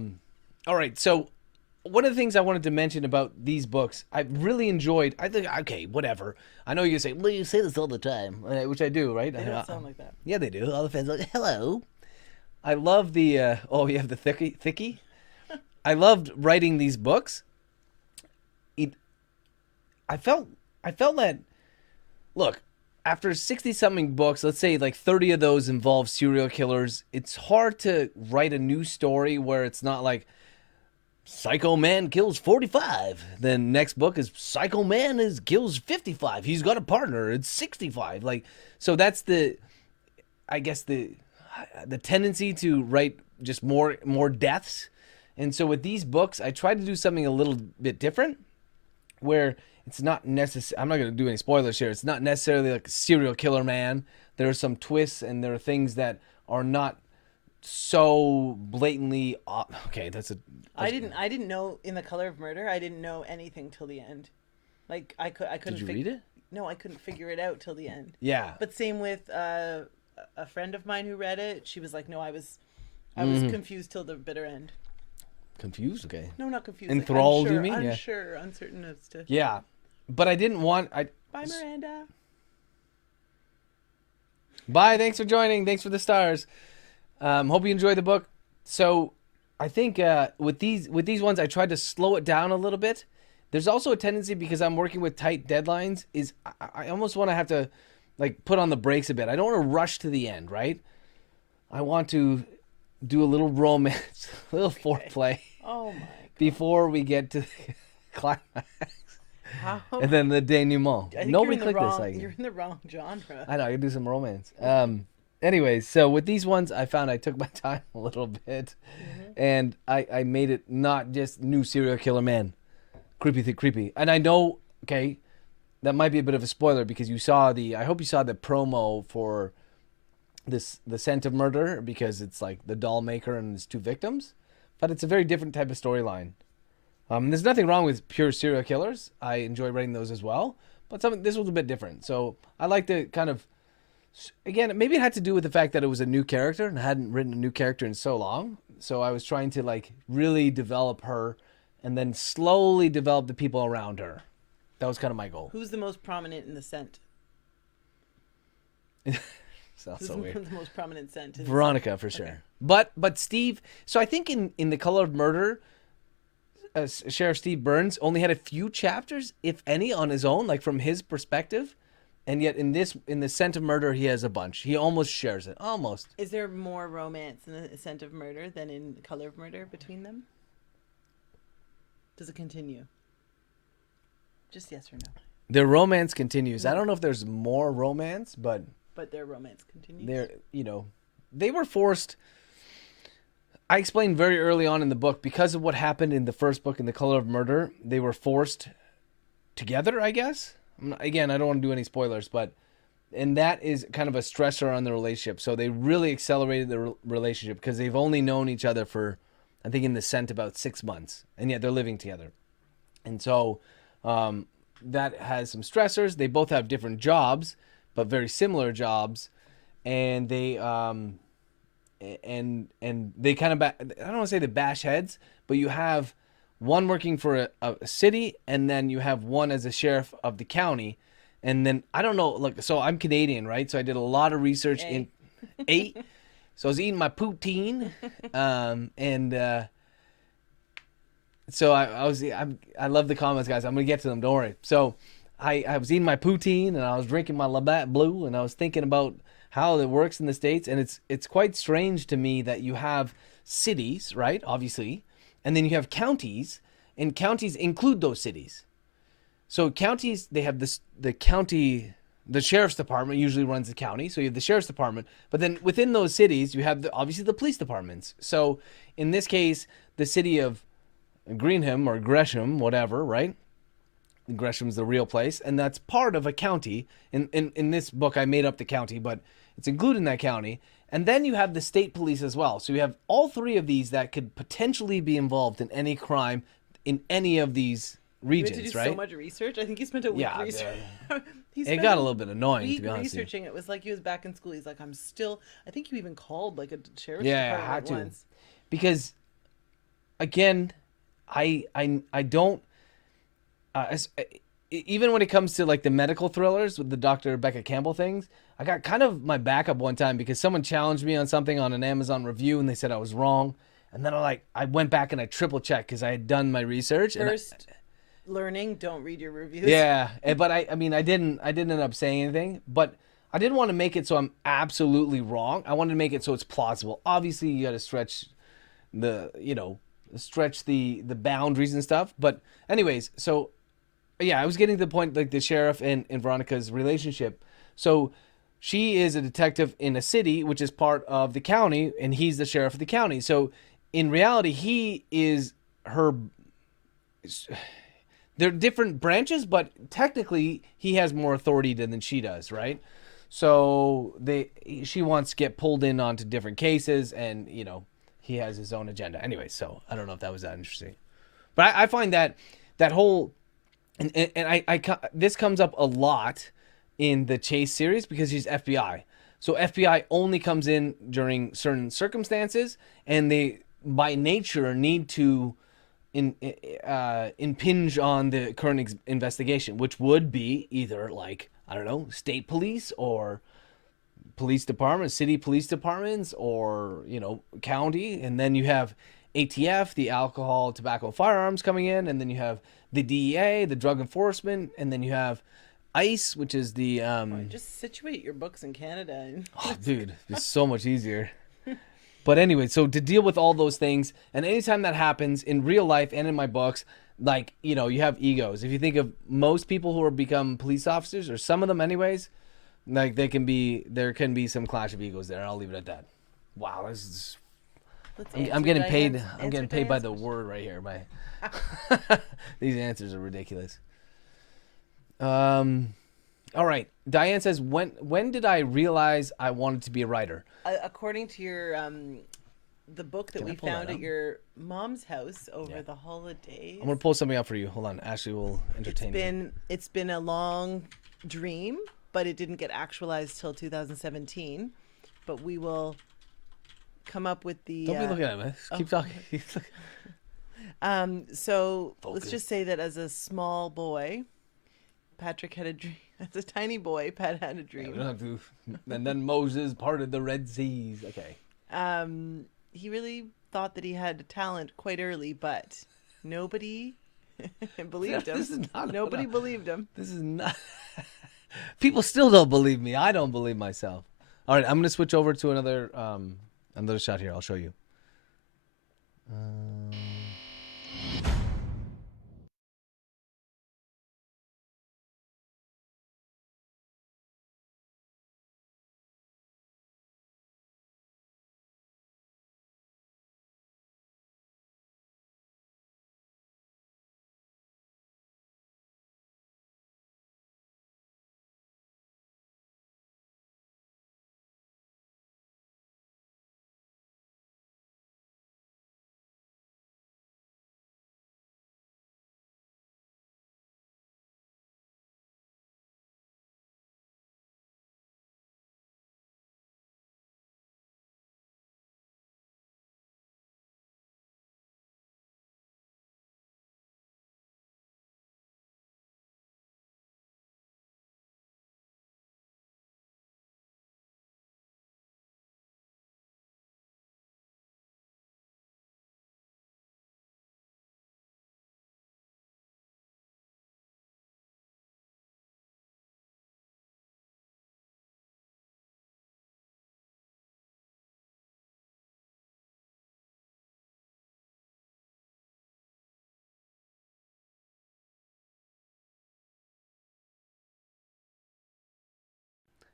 right. So one of the things I wanted to mention about these books, I really enjoyed. I think okay, whatever. I know you say, well, you say this all the time, which I do, right? They don't sound like that. Yeah, they do. All the fans are like, hello. I love the. Oh, you have the thicky. I loved writing these books. I felt that. Look, after 60-something books, let's say like 30 of those involve serial killers, it's hard to write a new story where it's not like Psycho Man kills 45. Then next book is Psycho Man kills 55. He's got a partner. It's 65. Like, so that's I guess the tendency to write just more deaths. And so with these books, I tried to do something a little bit different, where it's not necessary. I'm not going to do any spoilers here. It's not necessarily like a serial killer man. There are some twists, and there are things that are not so blatantly. Okay, I didn't know In the Color of Murder. I didn't know anything till the end. Like I couldn't. Did you read it? No, I couldn't figure it out till the end. Yeah. But same with a friend of mine who read it. She was like, "No, I was confused till the bitter end." Confused? Okay. No, not confused. Enthralled, like, you mean? Yeah. Unsure, uncertain as to. Yeah, but I didn't want. Bye, Miranda. Bye. Thanks for joining. Thanks for the stars. Hope you enjoyed the book. So, I think with these ones, I tried to slow it down a little bit. There's also a tendency, because I'm working with tight deadlines, is I almost want to have to like put on the brakes a bit. I don't want to rush to the end, right? I want to do a little romance, a little foreplay Oh my God. before we get to the climax, How? and then the denouement. I think Nobody you're in the clicked this. wrong, Like, you're in the wrong genre. I know, I can do some romance. Anyways, so with these ones, I found I took my time a little bit, and I made it not just new serial killer man, creepy. And I know, okay, that might be a bit of a spoiler, because I hope you saw the promo for the scent of murder because it's like the doll maker and his two victims, but it's a very different type of storyline. There's nothing wrong with pure serial killers. I enjoy writing those as well, but this was a bit different. So I like to kind of, again, maybe it had to do with the fact that it was a new character and I hadn't written a new character in so long. So I was trying to like really develop her and then slowly develop the people around her. That was kind of my goal. Who's the most prominent in the scent? Sounds Who's so weird. the most prominent scent? In the Veronica for sure. Okay. But Steve, so I think in The Color of Murder, Sheriff Steve Burns only had a few chapters, if any, on his own, like from his perspective. And yet in the Scent of Murder, he has a bunch. He almost shares it. Almost. Is there more romance in the Scent of Murder than in Color of Murder between them? Does it continue? Just yes or no. Their romance continues. I don't know if there's more romance, but their romance continues. They were forced. I explained very early on in the book, because of what happened in the first book, in The Color of Murder, they were forced together, I guess. Again, I don't want to do any spoilers, and that is kind of a stressor on the relationship. So they really accelerated the relationship because they've only known each other for, I think in the scent, about 6 months, and yet they're living together. And so that has some stressors. They both have different jobs, but very similar jobs, and they and they kind of I don't want to say they bash heads, but you have one working for a city, and then you have one as a sheriff of the county, and then I don't know, like, so I'm Canadian, right? So I did a lot of research in eight. So I was eating my poutine, so I love the comments, guys. I'm gonna get to them. Don't worry. So I was eating my poutine and I was drinking my Labatt Blue, and I was thinking about how it works in the States, and it's quite strange to me that you have cities, right? Obviously, and then you have counties, and counties include those cities. So counties, they have the county, the sheriff's department usually runs the county, so you have the sheriff's department, but then within those cities you have obviously the police departments. So in this case, the city of Greenham or Gresham, whatever, right? Gresham's the real place, and that's part of a county. In this book, I made up the county, but it's included in that county. And then you have the state police as well. So you have all three of these that could potentially be involved in any crime in any of these regions, you had to do right? so much research. I think he spent a week researching. It got a little bit annoying, to be honest. Researching it was like he was back in school. He's like, I'm still. I think you even called like a sheriff's department department I had once. to, because again, I don't. Even when it comes to like the medical thrillers with the Dr. Rebecca Campbell things, I got kind of my back up one time because someone challenged me on something on an Amazon review and they said I was wrong. And then I went back and I triple checked because I had done my research. First, learning, don't read your reviews. Yeah, but I didn't end up saying anything, but I didn't want to make it so I'm absolutely wrong. I wanted to make it so it's plausible. Obviously, you got to stretch the boundaries and stuff. But anyways, so yeah, I was getting to the point, like the sheriff and Veronica's relationship. So she is a detective in a city, which is part of the county, and he's the sheriff of the county. So in reality, he is her. They're different branches, but technically he has more authority than she does, right? So she wants to get pulled in onto different cases, and he has his own agenda. Anyway, so I don't know if that was that interesting, but I find that whole. And I this comes up a lot in the Chase series because he's FBI. So FBI only comes in during certain circumstances, and they by nature need to impinge on the current investigation, which would be either like, I don't know, state police or police departments, city police departments, or county. And then you have ATF, the alcohol, tobacco, firearms coming in, and then you have the DEA, the drug enforcement, and then you have ICE, which is the just situate your books in Canada. Oh, dude, it's so much easier. But anyway, so to deal with all those things, and anytime that happens in real life and in my books, like you have egos. If you think of most people who are become police officers, or some of them anyways, like there can be some clash of egos there. I'll leave it at that. Wow, this is. I'm getting paid. I'm getting paid by the word right here. These answers are ridiculous. All right. Diane says, when did I realize I wanted to be a writer? According to your the book that Can I we pull that found at up? your mom's house over Yeah. the holidays. I'm gonna pull something up for you. Hold on. Ashley will entertain you. It's been a long dream, but it didn't get actualized till 2017. But we will come up with the. Don't be looking at me. Just keep talking. So let's Focus. just say that as a small boy, Patrick had a dream. As a tiny boy, Pat had a We dream. don't have to. And then Moses parted the Red Seas. Okay. He really thought that he had talent quite early, but nobody believed him. This is not- Nobody believed him. This is not. People still don't believe me. I don't believe myself. All right, I'm gonna switch over to another shot here. I'll show you.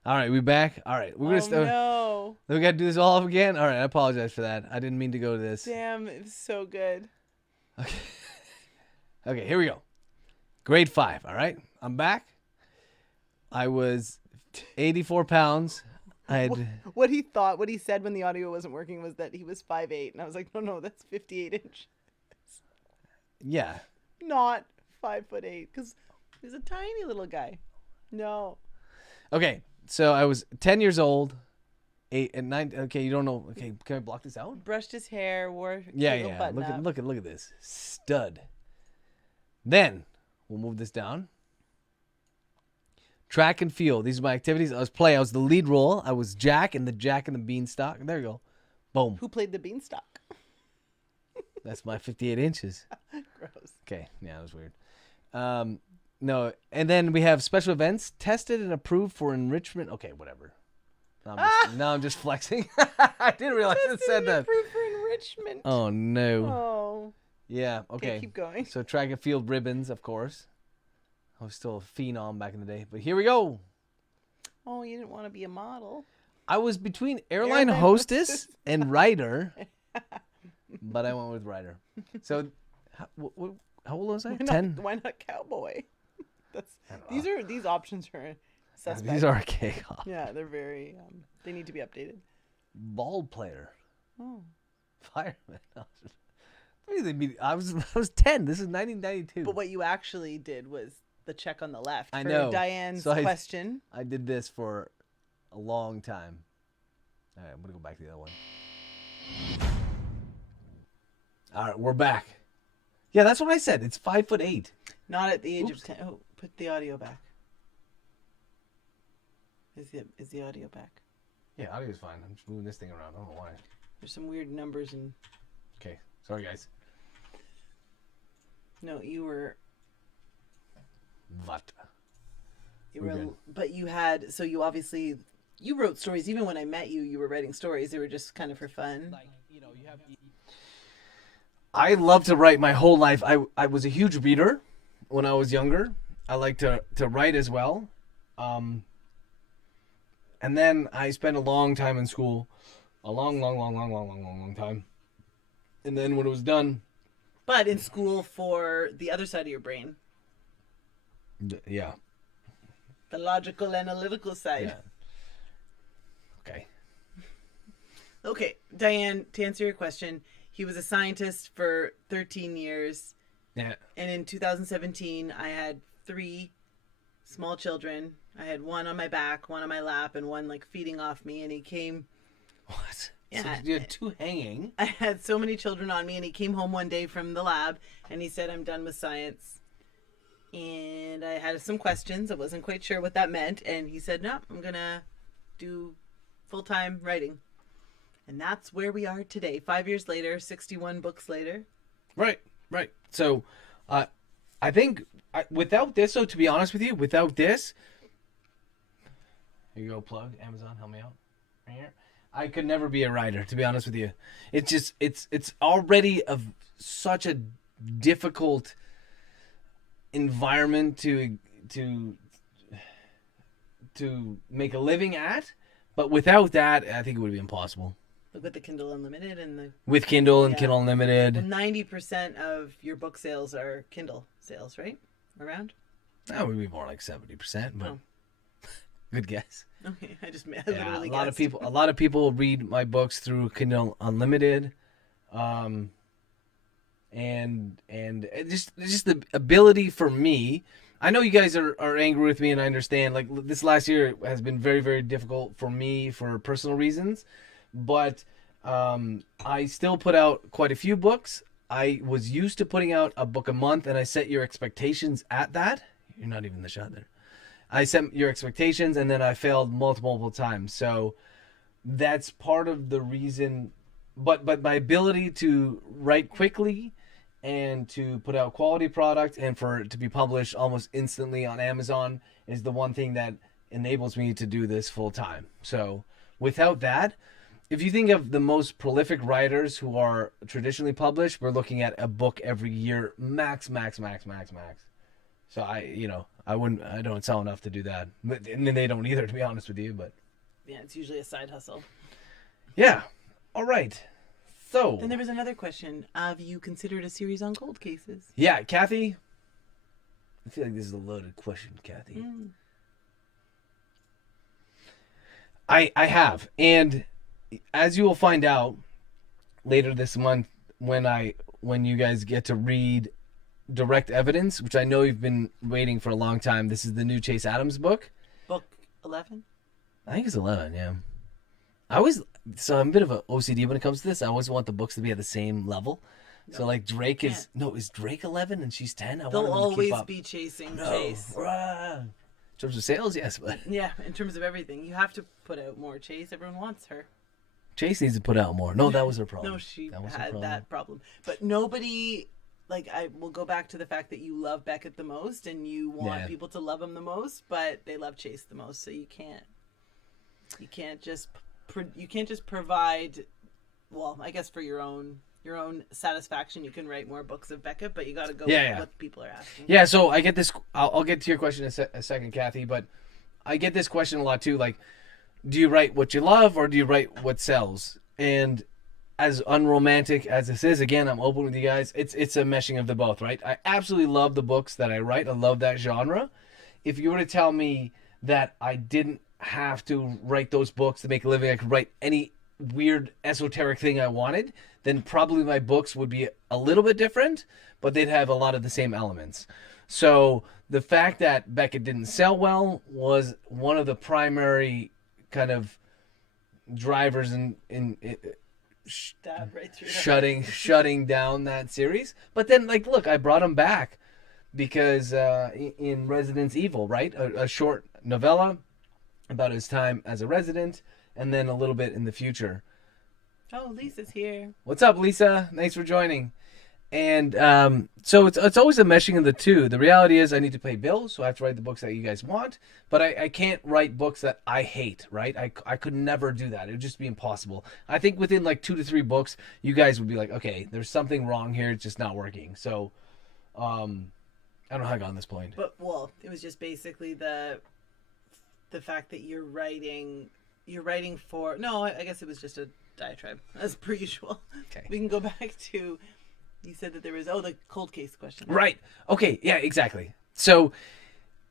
All right, we back. All right, we're gonna start. No. We gotta do this all over again. All right, I apologize for that. I didn't mean to go to this. Damn, it was so good. Okay. Okay, here we go. Grade 5. All right, I'm back. I was 84 pounds. I had. What he said when the audio wasn't working was that he was 5'8", and I was like, no, that's 58 inch, Yeah. not 5'8", because he's a tiny little guy. No. Okay, so I was 10 years old. 8 and 9. Okay, you don't know. Okay, can I block this out? Brushed his hair, wore a Yeah, cute little yeah. button Look up. at look at this stud. Then we'll move this down. Track and field. These are my activities. I was the lead role. I was Jack and the Beanstalk. There you go. Boom. Who played the beanstalk? That's my 58 inches. Gross. Okay. Yeah, that was weird. No, and then we have special events tested and approved for enrichment. Okay, whatever. Now I'm just flexing. I didn't realize it said that. Approved for enrichment. Oh no. Oh. Yeah. Okay. Keep going. So track and field ribbons, of course. I was still a phenom back in the day, but here we go. Oh, you didn't want to be a model. I was between airline hostess and writer, but I went with writer. So, how old was I? 10. Why not cowboy? These options are suspect. These are archaic. Yeah, they're very. They need to be updated. Ball player. Oh. Fireman. I was 10. This is 1992. But what you actually did was the check on the left. I for know. Diane's So question. I did this for a long time. All right, I'm gonna go back to the other one. All right, we're back. Yeah, that's what I said. It's 5'8". Not at the age Oops. of 10. Oh, put the audio back. Is the audio back? Yeah, audio's fine. I'm just moving this thing around. I don't know why. There's some weird numbers and Okay, sorry guys. no, you were What? You We're were, good. but you had, so you obviously, you wrote stories. Even when I met you, you were writing stories. They were just kind of for fun. Like, you know, you have. I love to write my whole life. I was a huge reader when I was younger. I like to write as well. And then I spent a long time in school. A long time. And then when it was done, But in school for the other side of your brain. yeah. The logical, analytical side. Yeah. Okay. Okay, Diane, to answer your question, he was a scientist for 13 years. Yeah. And in 2017, I had 3 small children. I had one on my back, one on my lap, and one like feeding off me. And he came. What? Yeah. So you had 2 hanging. I had so many children on me, and he came home one day from the lab, and he said, "I'm done with science." And I had some questions. I wasn't quite sure what that meant, and he said, "No, I'm gonna do full-time writing." And that's where we are today. 5 years later, 61 books later. Right. So, I think without this, so to be honest with you, without this, here you go, plug Amazon, help me out, right here. I could never be a writer, to be honest with you. It's just it's already such a difficult environment to make a living at, but without that, I think it would be impossible. Look at the Kindle Unlimited and the With Kindle and Yeah. Kindle Unlimited, 90% of your book sales are Kindle sales, right? Around? that would be more like 70%, but Oh. good guess. Okay, I just Yeah, literally a lot of guessed. people. A lot of people read my books through Kindle Unlimited, and just the ability for me. I know you guys are angry with me, and I understand. Like this last year has been very, very difficult for me for personal reasons, but I still put out quite a few books. I was used to putting out a book a month, and I set your expectations at that. You're not even the shot there. I set your expectations, and then I failed multiple times. So that's part of the reason. But my ability to write quickly and to put out quality product and for it to be published almost instantly on Amazon is the one thing that enables me to do this full time. So without that, if you think of the most prolific writers who are traditionally published, we're looking at a book every year, max. So I don't sell enough to do that. And then they don't either, to be honest with you, but Yeah, it's usually a side hustle. yeah. All right. So, Then there was another question. Have you considered a series on cold cases? yeah, Kathy, I feel like this is a loaded question, Kathy. I have, and as you will find out later this month when you guys get to read Direct Evidence, which I know you've been waiting for a long time. This is the new Chase Adams book. Book 11? I think it's 11, yeah. So I'm a bit of an OCD when it comes to this. I always want the books to be at the same level. So like Drake is Drake 11 and she's 10? I They'll want them to always keep up. be chasing No. Chase. In terms of sales, yes, but Yeah, in terms of everything. You have to put out more Chase. Everyone wants her. Chase needs to put out more. No, that was her problem. No, she That was her had problem. that problem. But nobody, like, I will go back to the fact that you love Beckett the most and you want Yeah. people to love him the most, but they love Chase the most. So you can't just provide, well, I guess for your own satisfaction, you can write more books of Beckett, but you got to go Yeah, with yeah. what people are asking. Yeah, so I get this. I'll get to your question in a second, Kathy, but I get this question a lot too. Like, do you write what you love or do you write what sells? And as unromantic as this is, again, I'm open with you guys. It's a meshing of the both, right? I absolutely love the books that I write. I love that genre. If you were to tell me that I didn't have to write those books to make a living, I could write any weird esoteric thing I wanted, then probably my books would be a little bit different, but they'd have a lot of the same elements. So the fact that Beckett didn't sell well was one of the primary kind of drivers in Stab right through shutting down that series. But then, like, look, I brought him back because in Residence Evil, right, a short novella about his time as a resident, and then a little bit in the future. Oh, Lisa's here. What's up, Lisa? Thanks for joining. And so it's always a meshing of the two. The reality is I need to pay bills, so I have to write the books that you guys want. But I can't write books that I hate, right? I could never do that. It would just be impossible. I think within like 2 to 3 books, you guys would be like, okay, there's something wrong here. It's just not working. So I don't know how I got on this point. But, well, it was just basically the fact that you're writing for, no, I guess it was just a diatribe, as per usual. Okay. We can go back to, you said that there was, the cold case question. Right. Okay. Yeah, exactly. So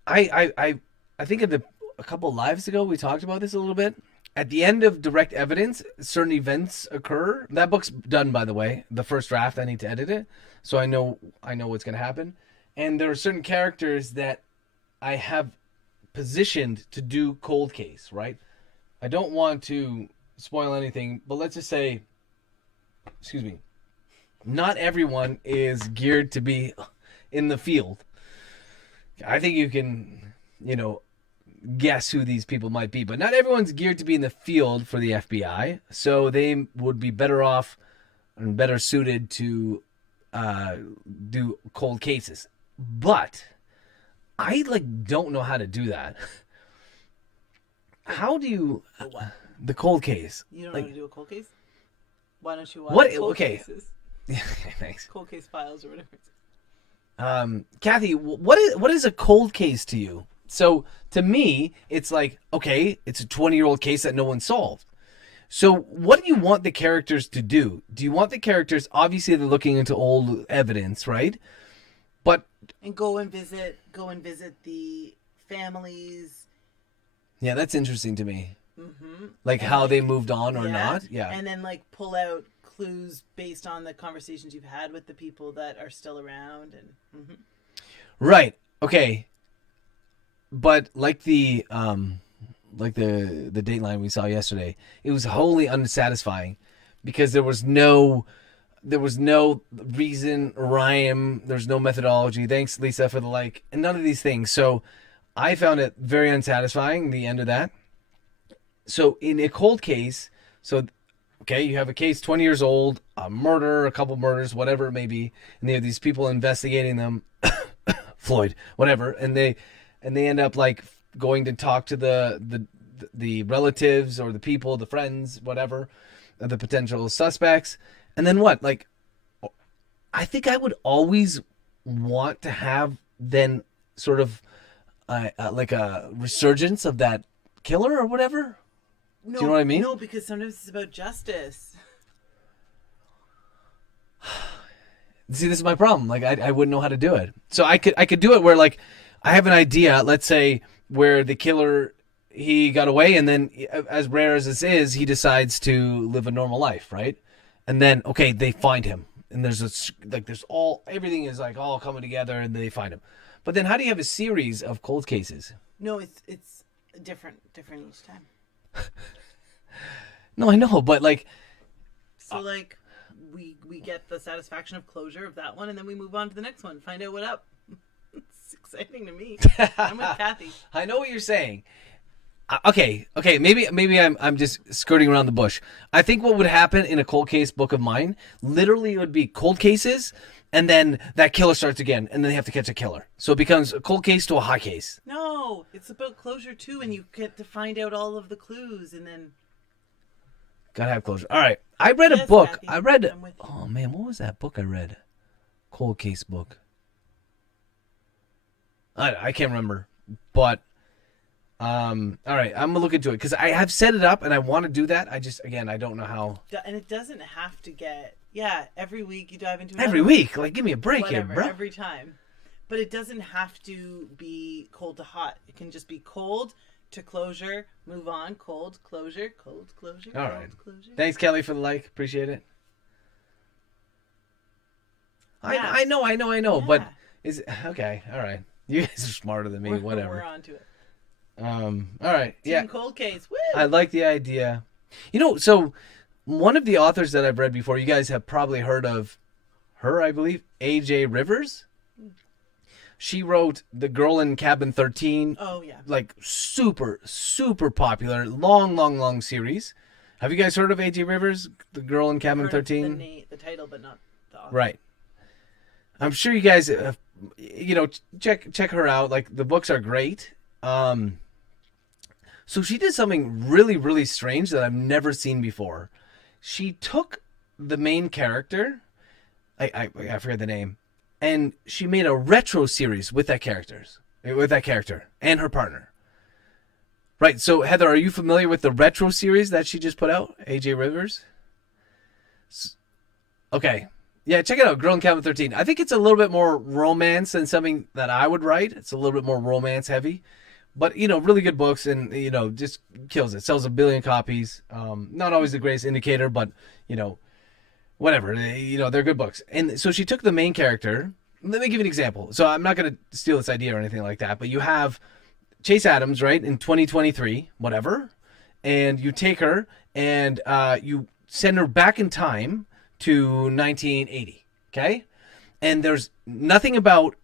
I I think a couple lives ago we talked about this a little bit. At the end of Direct Evidence, certain events occur. That book's done, by the way. The first draft, I need to edit it, so I know what's going to happen. And there are certain characters that I have positioned to do cold case, right? I don't want to spoil anything, but let's just say, excuse me, not everyone is geared to be in the field. I think you can, guess who these people might be, but not everyone's geared to be in the field for the FBI, so they would be better off and better suited to do cold cases. But I don't know how to do that. How do you the cold case? You don't know how to do a cold case? Why don't you watch What? Cold Okay. Cases? Thanks. Cold Case Files or whatever. Kathy, what is a cold case to you? So to me, it's like, okay, it's a 20-year-old case that no one solved. So what do you want the characters to do? Do you want the characters, obviously they're looking into old evidence, right? But And go and visit the families. yeah, that's interesting to me. Mm-hmm. Like how they moved on or not. Yeah. And then pull out clues based on the conversations you've had with the people that are still around. And Right. Okay. But like the Dateline we saw yesterday, it was wholly unsatisfying because there was no reason, rhyme, there's no methodology. Thanks, Lisa, for the like, and none of these things. So I found it very unsatisfying, the end of that. So in a cold case, okay, you have a case 20 years old, a murder, a couple murders, whatever it may be, and they have these people investigating them, Floyd, whatever, and they end up going to talk to the relatives or the people, the friends, whatever, the potential suspects, and then what? I think I would always want to have then sort of like a resurgence of that killer or whatever. no, Do you know what I mean? No, because sometimes it's about justice. See, this is my problem. I wouldn't know how to do it. So I could do it where I have an idea, let's say, where the killer, he got away, and then, as rare as this is, he decides to live a normal life, right? And then, okay, they find him, and everything is all coming together, and they find him. But then, how do you have a series of cold cases? No, it's different each time. No, I know, but So we get the satisfaction of closure of that one, and then we move on to the next one. Find out what up. It's exciting to me. I'm with Kathy. I know what you're saying. Okay. Maybe I'm just skirting around the bush. I think what would happen in a cold case book of mine, literally, it would be cold cases, and then that killer starts again, and then they have to catch a killer. So it becomes a cold case to a hot case. No, it's about closure too, and you get to find out all of the clues, and then. Gotta have closure. All right. I read a Yes, book. Kathy, I read. I'm with you. Oh man, what was that book I read? Cold case book. I can't remember, but all right, I'm gonna look into it because I have set it up and I want to do that. I don't know how. And it doesn't have to get every week you dive into Every another week, give me a break whatever, here, bro. every time. But it doesn't have to be cold to hot. It can just be cold to closure, move on, cold, closure, cold, closure, All cold, right. closure. Thanks, Kelly, for the like. Appreciate it. Yeah. I know, but Yeah. is okay. All right, you guys are smarter than me. We're Whatever. on to it. All right. Yeah, Team cold case. Woo! I like the idea. So one of the authors that I've read before, you guys have probably heard of her, I believe, A.J. Rivers. She wrote The Girl in Cabin 13. Oh yeah. Super, super popular, long series. Have you guys heard of A.J. Rivers, The Girl in Cabin Heard of 13? the title, but not the author. Right. I'm sure you guys have, check her out. The books are great. So she did something really, really strange that I've never seen before. She took the main character, I forget the name, and she made a retro series with that character and her partner. Right. So Heather, are you familiar with the retro series that she just put out, A.J. Rivers? Okay. Yeah, check it out, Girl in Cabin 13. I think it's a little bit more romance than something that I would write. It's a little bit more romance heavy. But really good books, and just kills it. Sells 1 billion copies. Not always the greatest indicator, but whatever. They're good books. And so she took the main character. Let me give you an example. So I'm not going to steal this idea or anything like that, but you have Chase Adams, right, in 2023, whatever, and you take her and you send her back in time to 1980, okay? And there's nothing about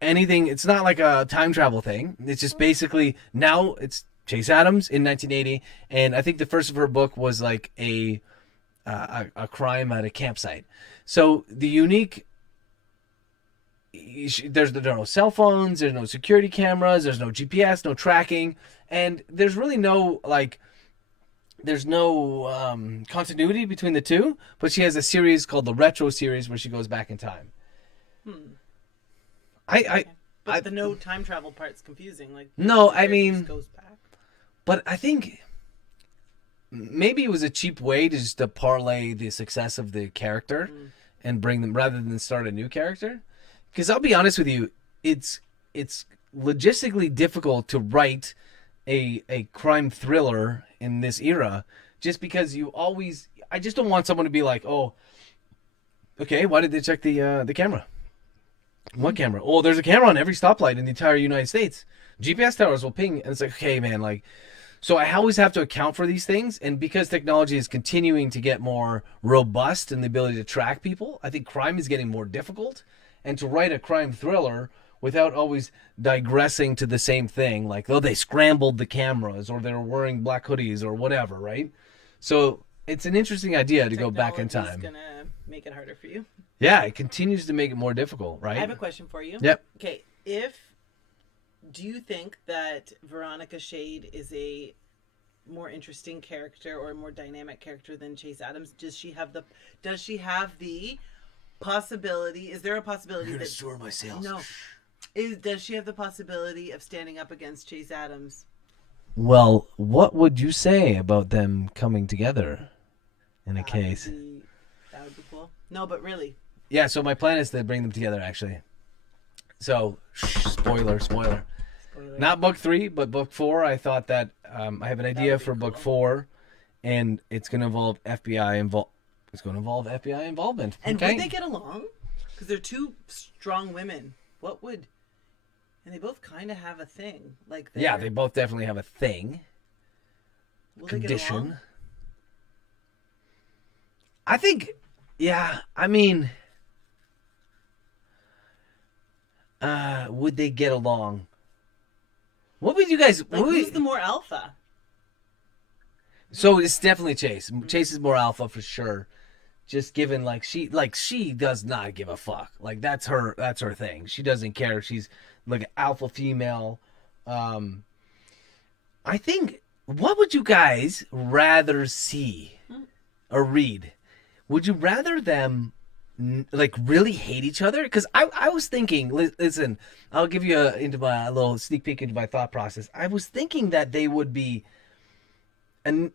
anything. It's not like a time travel thing. It's just basically now it's Chase Adams in 1980, and I think the first of her book was like a crime at a campsite. So the unique, there are no cell phones, there's no security cameras, there's no GPS, no tracking, and there's really no there's no continuity between the two. But she has a series called the Retro series where she goes back in time. But the no time travel part's confusing. Like no, the I character mean, just goes back. but I think maybe it was a cheap way to just to parlay the success of the character and bring them rather than start a new character. Because I'll be honest with you, it's logistically difficult to write a crime thriller in this era, just because I just don't want someone to be like, oh, okay, why did they check the camera? What camera? Oh, there's a camera on every stoplight in the entire United States. GPS towers will ping, and it's like, okay, man, like, so I always have to account for these things, and because technology is continuing to get more robust in the ability to track people, I think crime is getting more difficult, and to write a crime thriller without always digressing to the same thing, like, oh, they scrambled the cameras, or they're wearing black hoodies, or whatever, right? So it's an interesting idea to go back in time. Technology's gonna make it harder for you. Yeah, it continues to make it more difficult, right? I have a question for you. Yep. Okay, do you think that Veronica Shade is a more interesting character or a more dynamic character than Chase Adams? Does she have the possibility? Is there a possibility that store my sales? no? Does she have the possibility of standing up against Chase Adams? Well, what would you say about them coming together in a That case? that would be cool. No, but really, Yeah, so my plan is to bring them together, actually. So, spoiler. spoiler. Not book 3, but book 4. I thought that I have an idea would be for book cool. 4, and it's going to involve It's going to involve FBI involvement. And okay? would they get along? Because they're two strong women. And they both kind of have a thing. Like Yeah, they both definitely have a thing. will they get Condition. along? I think, yeah, I mean, would they get along? What would you guys? Like, who's the more alpha? So it's definitely Chase. Chase is more alpha for sure. Just given she does not give a fuck. Like that's her thing. She doesn't care. She's like an alpha female. I think, what would you guys rather see or read? Would you rather them like really hate each other? Because I was thinking, listen, I'll give you a little sneak peek into my thought process. I was thinking that they would be, and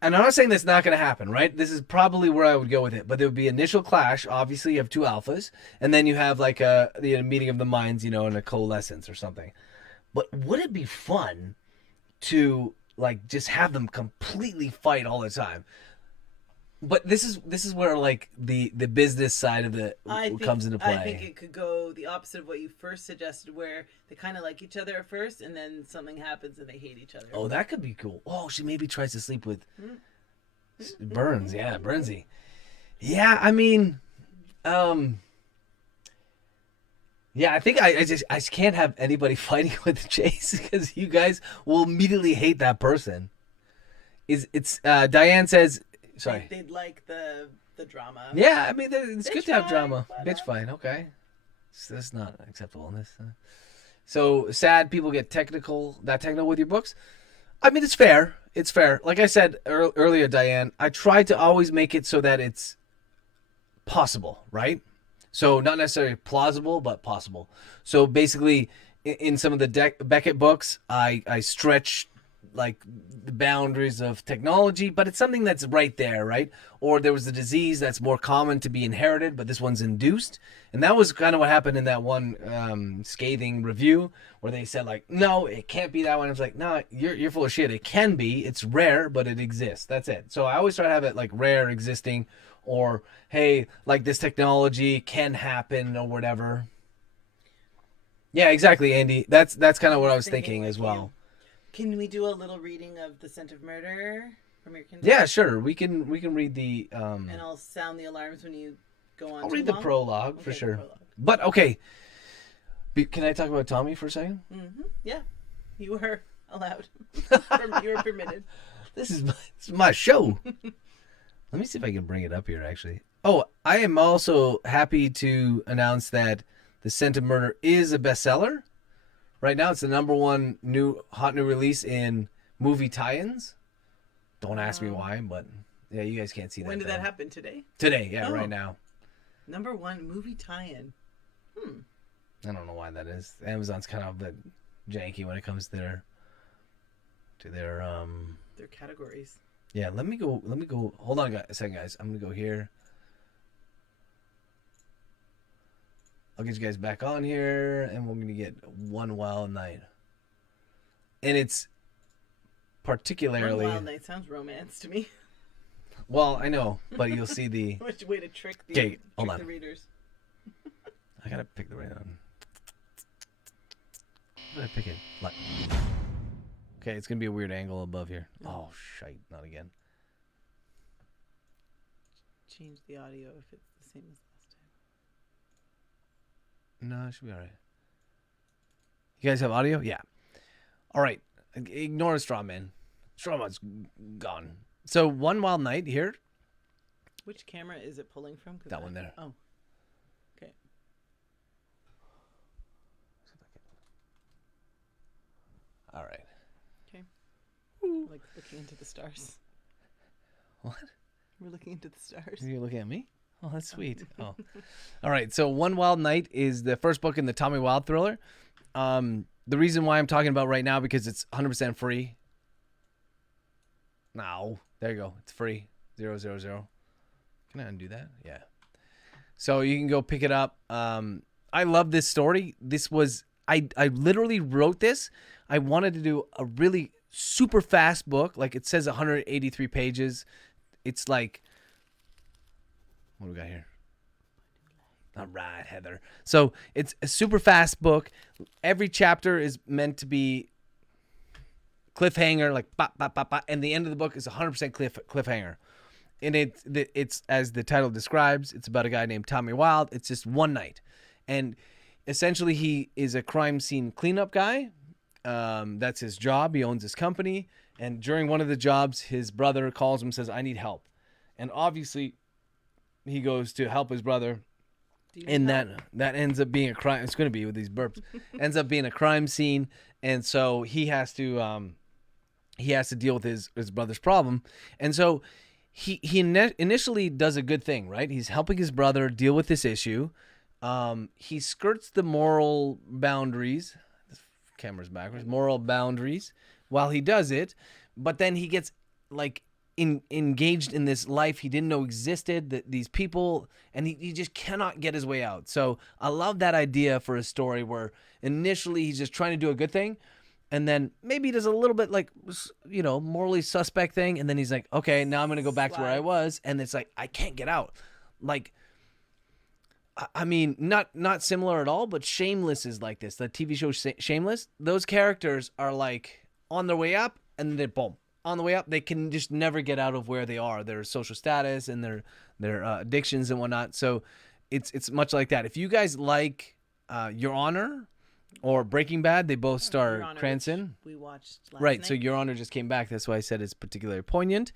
I'm not saying that's not going to happen, right? This is probably where I would go with it. But there would be initial clash. Obviously, you have two alphas, and then you have like a meeting of the minds, and a coalescence or something. But would it be fun to like just have them completely fight all the time? But this is where like the business side of it comes into play. I think it could go the opposite of what you first suggested, where they kind of like each other at first, and then something happens and they hate each other. Oh, that could be cool. Oh, she maybe tries to sleep with Burns. Yeah, Burnsy. Yeah, I mean, yeah, I think I just can't have anybody fighting with Chase because you guys will immediately hate that person. It's Diane says. Sorry. They'd like the drama. Yeah, I mean, it's good to have Bitch drama. fight, Bitch fight, okay. That's not acceptable in this. So sad people get technical with your books. I mean, it's fair. It's fair. Like I said earlier, Diane, I try to always make it so that it's possible, right? So not necessarily plausible, but possible. So basically, in some of the Beckett books, I stretch like the boundaries of technology, but it's something that's right there, right? Or there was a disease that's more common to be inherited, but this one's induced. And that was kind of what happened in that one scathing review where they said like, no, it can't be that one. I was like, no, you're full of shit. It can be. It's rare, but it exists. That's it. So I always try to have it like rare, existing, or hey, like this technology can happen or whatever. Yeah, exactly, Andy. That's kind of what I was thinking like as well. you. Can we do a little reading of The Scent of Murder from your Kindle? Yeah, sure. We can read the And I'll sound the alarms when you go on. I'll too read the long. prologue Okay, for the sure. prologue. But okay. Can I talk about Tommy for a second? Yeah, you were allowed. You were permitted. This is my show. Let me see if I can bring it up here actually. Oh, I am also happy to announce that The Scent of Murder is a bestseller. Right now it's the #1 hot new release in movie tie-ins. Don't ask me why, but yeah, you guys can't see that. When did though. that happen? Today? Today, yeah, Oh. right now. #1 movie tie-in. I don't know why that is. Amazon's kind of a bit janky when it comes to their Their categories. yeah, let me go hold on a second, guys. I'm gonna go here. I'll get you guys back on here and we're gonna get One Wild Night. And it's particularly One Wild Night sounds romance to me. well, I know, but you'll see the Which way to trick the, Okay, hold on. the readers. I gotta pick the right one. How did I pick it? Like, okay, it's gonna be a weird angle above here. Oh shite, not again. Change the audio if it's the same as last time. No, it should be all right. You guys have audio? Yeah. All right. Ignore Strawman. Strawman's gone. So One Wild Night here. Which camera is it pulling from? 'Cause That one there. Oh. Okay. All right. Okay. Like looking into the stars. What? We're looking into the stars. Are you looking at me? Oh, that's sweet. Oh. All right. So One Wild Night is the first book in the Tommy Wild thriller. The reason why I'm talking about right now because it's 100% free. No. There you go. It's free. 000. Can I undo that? Yeah. So you can go pick it up. I love this story. This was I literally wrote this. I wanted to do a really super fast book. Like it says 183 pages. It's like what do we got here? All right, Heather. So it's a super fast book. Every chapter is meant to be cliffhanger, like bop, bop, bop, bop, and the end of the book is 100% cliffhanger. And it's as the title describes, it's about a guy named Tommy Wild. It's just one night, and essentially he is a crime scene cleanup guy. That's his job. He owns his company, and during one of the jobs, his brother calls him and says, "I need help," and obviously he goes to help his brother. And that ends up being a crime. It's going to be with these burps. Ends up being a crime scene, and so he has to deal with his brother's problem. And so he initially does a good thing, right? He's helping his brother deal with this issue. He skirts the moral boundaries. This camera's backwards. Moral boundaries while he does it, but then he gets like engaged in this life he didn't know existed, that these people, and he just cannot get his way out. So I love that idea for a story where initially he's just trying to do a good thing, and then maybe he does a little bit like, you know, morally suspect thing, and then he's like, okay, now I'm gonna go back to where I was, and it's like I can't get out. Like, I mean, not similar at all, but Shameless is like this. The TV show Shameless, those characters are like on their way up, and then they're boom. On the way up, they can just never get out of where they are, their social status and their addictions and whatnot. So it's much like that. If you guys like Your Honor or Breaking Bad, they both star Your Honor, Cranston. which we watched last Right. night. So Your Honor just came back. That's why I said it's particularly poignant.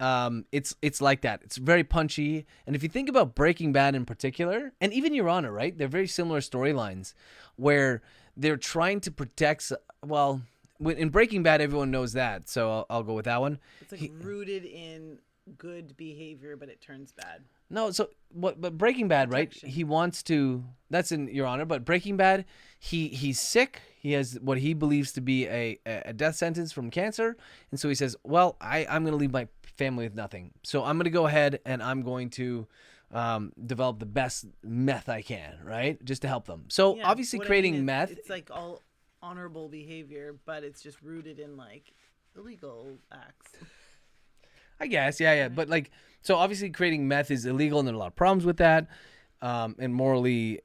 It's like that. It's very punchy. And if you think about Breaking Bad in particular, and even Your Honor, right? They're very similar storylines where they're trying to protect. Well, in Breaking Bad, everyone knows that, so I'll go with that one. It's like rooted in good behavior, but it turns bad. No, so what? But Breaking Bad, right? Protection. He wants to. That's in Your Honor. But Breaking Bad, he's sick. He has what he believes to be a death sentence from cancer, and so he says, "Well, I'm going to leave my family with nothing. So I'm going to go ahead and I'm going to develop the best meth I can, right, just to help them." So Yeah, obviously, what I creating mean is meth. It's like all honorable behavior, but it's just rooted in like illegal acts. I guess, yeah. But like, so obviously creating meth is illegal, and there are a lot of problems with that, and morally,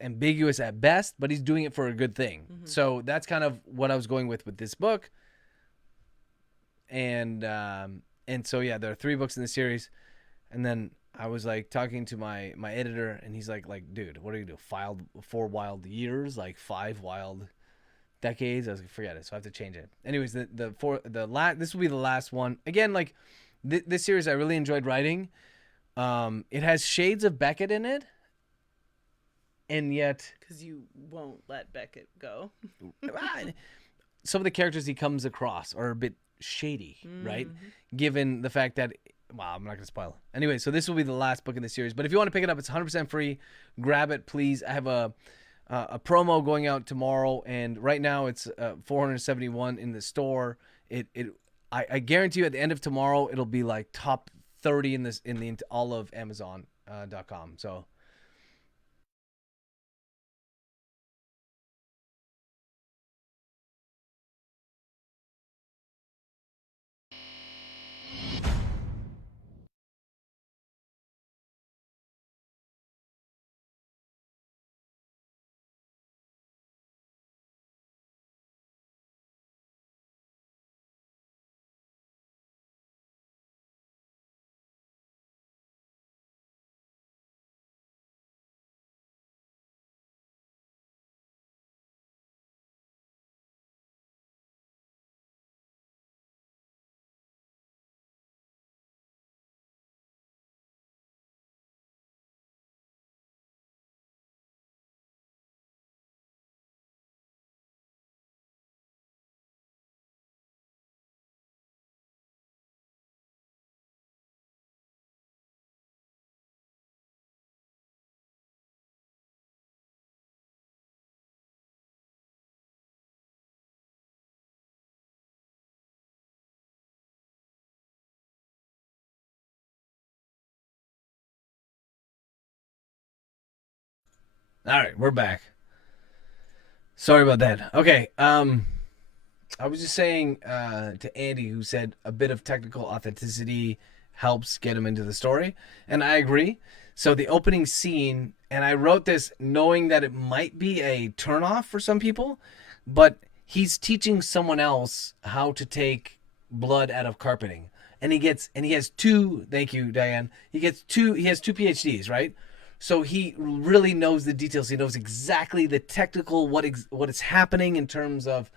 ambiguous at best. But he's doing it for a good thing. So that's kind of what I was going with this book. And so yeah, there are 3 books in the series, and then I was like talking to my editor, and he's like, dude, what are you gonna do? 4 wild years, like 5 wild decades? I was like, forget it. So I have to change it. Anyways, this will be the last one. Again, like this series, I really enjoyed writing. It has shades of Beckett in it, and yet Because you won't let Beckett go. some of the characters he comes across are a bit shady, right? Given the fact that, well, I'm not going to spoil. Anyway, so this will be the last book in the series. But if you want to pick it up, it's 100% free. Grab it, please. I have a promo going out tomorrow, and right now it's $471 in the store. I guarantee you at the end of tomorrow it'll be like top 30 in all of Amazon.com. So. All right, we're back. Sorry about that. Okay, I was just saying to Andy, who said a bit of technical authenticity helps get him into the story, and I agree. So the opening scene, and I wrote this knowing that it might be a turnoff for some people, but he's teaching someone else how to take blood out of carpeting, and he has 2. Thank you, Diane. He has 2 PhDs, right? So he really knows the details. He knows exactly the technical what is happening in terms of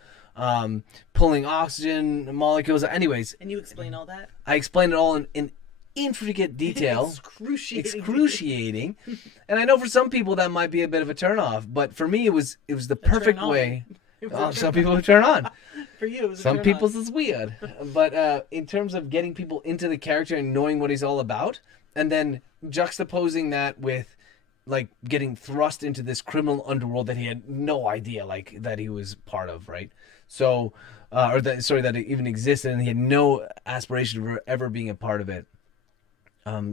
pulling oxygen molecules. Anyways, And you explain all that? I explained it all in intricate detail. Excruciating. And I know for some people that might be a bit of a turnoff, but for me it was the perfect turn on. way. It was a Oh, some turn people would turn on. For you, it was a Some turn people's on. is weird. But in terms of getting people into the character and knowing what he's all about, and then juxtaposing that with like getting thrust into this criminal underworld that he had no idea like that he was part of, right? So that it even existed, and he had no aspiration of ever being a part of it.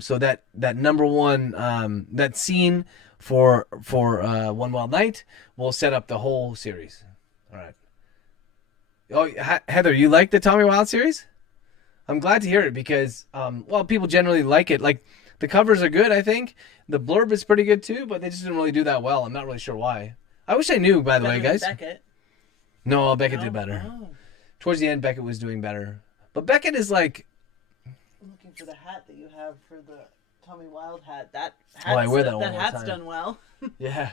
So that number one, that scene for One Wild Night will set up the whole series. All right. Oh, Heather, you like the Tommy Wild series? I'm glad to hear it because, people generally like it. Like, the covers are good, I think. The blurb is pretty good, too, but they just didn't really do that well. I'm not really sure why. I wish I knew, by the way, Better than guys. Beckett. No, Beckett did Oh, better. oh. Towards the end, Beckett was doing better. But Beckett is like... I'm looking for the hat that you have for the Tommy Wild hat. That Oh, I hat's, wear that all that the hat's time. done well. Yeah.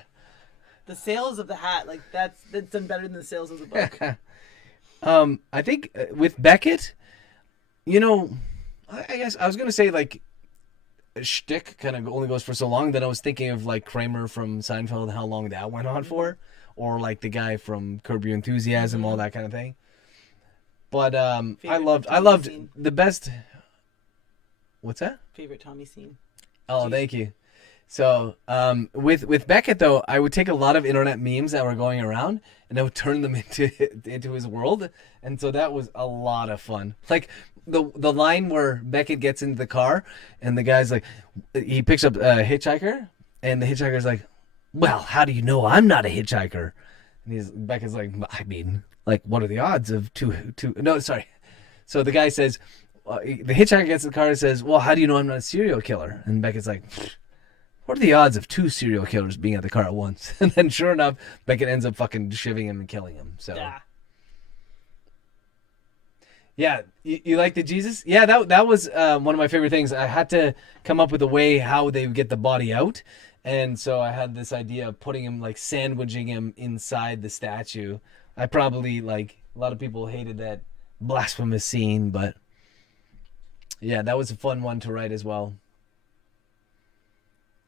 The sales of the hat, like that's done better than the sales of the book. I think with Beckett, I guess I was going to say, like, shtick kind of only goes for so long. Then I was thinking of, like, Kramer from Seinfeld and how long that went on for. Or, like, the guy from Curb Your Enthusiasm, all that kind of thing. But I Favorite loved Tommy scene? the best. What's that? Favorite Tommy scene? Oh, thank you. So, with Beckett though, I would take a lot of internet memes that were going around, and I would turn them into his world, and so that was a lot of fun. Like the line where Beckett gets into the car, and the guy's like, he picks up a hitchhiker, and the hitchhiker's like, "Well, how do you know I'm not a hitchhiker?" And Beckett's like, "I mean, like, what are the odds of two? No, sorry." So the guy says, the hitchhiker gets in the car and says, "Well, how do you know I'm not a serial killer?" And Beckett's like, "What are the odds of two serial killers being at the car at once?" And then sure enough, Beckett ends up fucking shivving him and killing him. So yeah, you like the Jesus? Yeah, that was one of my favorite things. I had to come up with a way how they would get the body out. And so I had this idea of putting him, like, sandwiching him inside the statue. I probably, like, a lot of people hated that blasphemous scene, but yeah, that was a fun one to write as well.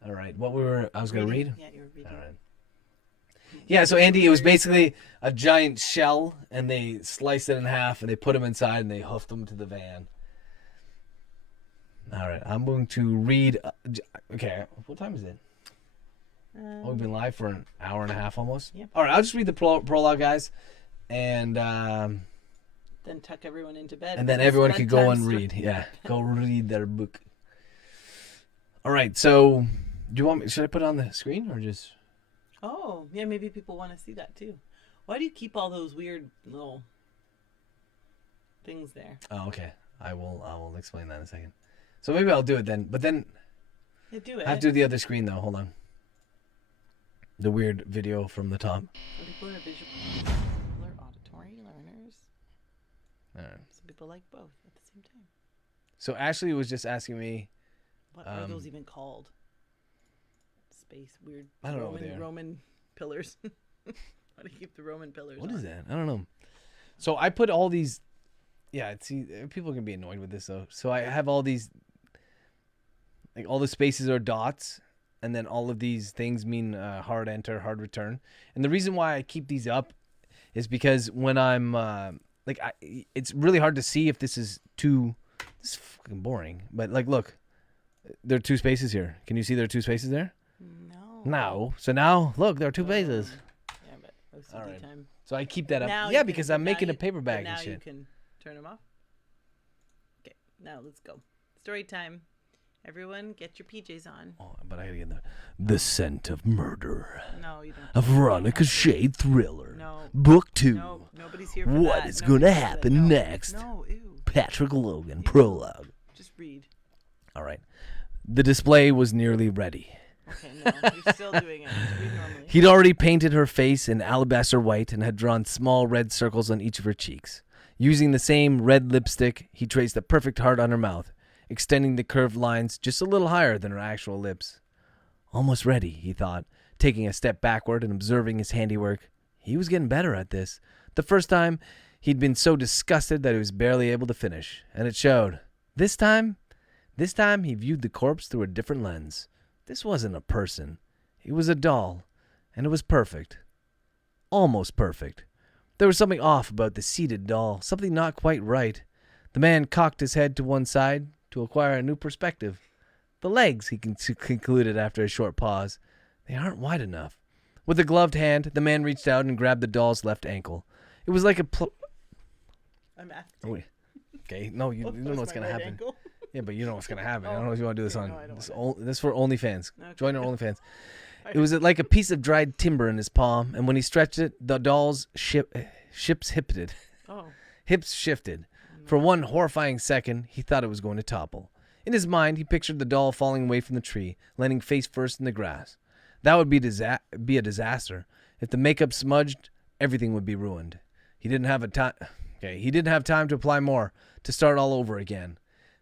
All right, I was going to read? Yeah, you were reading. All right. Yeah, so Andy, it was basically a giant shell, and they sliced it in half, and they put him inside, and they hoofed him to the van. All right, I'm going to read. Okay, what time is it? We've been live for an hour and a half almost. Yep. All right, I'll just read the prologue, guys, and Then tuck everyone into bed. then everyone can go and read. Yeah, go read their book. All right, so do you want me? Should I put it on the screen or just? Oh, yeah, maybe people want to see that too. Why do you keep all those weird little things there? Oh, okay. I will explain that in a second. So maybe I'll do it then. But then Yeah, do it. I have to do the other screen though. Hold on. The weird video from the top. Some people are visual or auditory learners. All right. Some people like both at the same time. So Ashley was just asking me. What are those even called? Space weird. I don't know what they are. Roman pillars. Why do you keep the Roman pillars? What on? is that? I don't know. So I put all these. Yeah, see, people can be annoyed with this though. So I have all these. Like all the spaces are dots, and then all of these things mean hard enter, hard return. And the reason why I keep these up is because when I'm it's really hard to see if this is too. This is fucking boring. But like, look, there are two spaces here. Can you see there are two spaces there? No. No. So now, look, there are two spaces. Yeah, but OCD All right. time. So I keep that up. Now Yeah, you because can- I'm now making a you- paper bag now and shit. you can turn them off. Okay, now let's go. Story time. Everyone, get your PJs on. Oh, but I gotta get the Scent of Murder. No, you don't. A Veronica Shade thriller. No. Book 2. No, nobody's here for What that. is Nobody's gonna here for that. happen No. next? No, ew. Patrick Logan prologue. Just read. All right. The display was nearly ready. Okay, no, you're still doing it. Just read normally. He'd already painted her face in alabaster white and had drawn small red circles on each of her cheeks. Using the same red lipstick, he traced a perfect heart on her mouth, extending the curved lines just a little higher than her actual lips. Almost ready, he thought, taking a step backward and observing his handiwork. He was getting better at this. The first time, he'd been so disgusted that he was barely able to finish, and it showed. This time he viewed the corpse through a different lens. This wasn't a person. It was a doll, and it was perfect. Almost perfect. There was something off about the seated doll, something not quite right. The man cocked his head to one side to acquire a new perspective. The legs, he concluded after a short pause. They aren't wide enough. With a gloved hand, the man reached out and grabbed the doll's left ankle. It was like a I'm acting. Oh, wait. Okay, no, you don't know what's going to happen. Ankle. Yeah, but you know what's going to happen. I don't know if you want to do this okay, on. no, I don't This is for OnlyFans. Okay. Join our OnlyFans. It was like a piece of dried timber in his palm, and when he stretched it, the doll's hips shifted. Oh. Hips shifted. For one horrifying second, he thought it was going to topple. In his mind, he pictured the doll falling away from the tree, landing face first in the grass. That would be a disaster. If the makeup smudged, everything would be ruined. He didn't have time to apply more, to start all over again.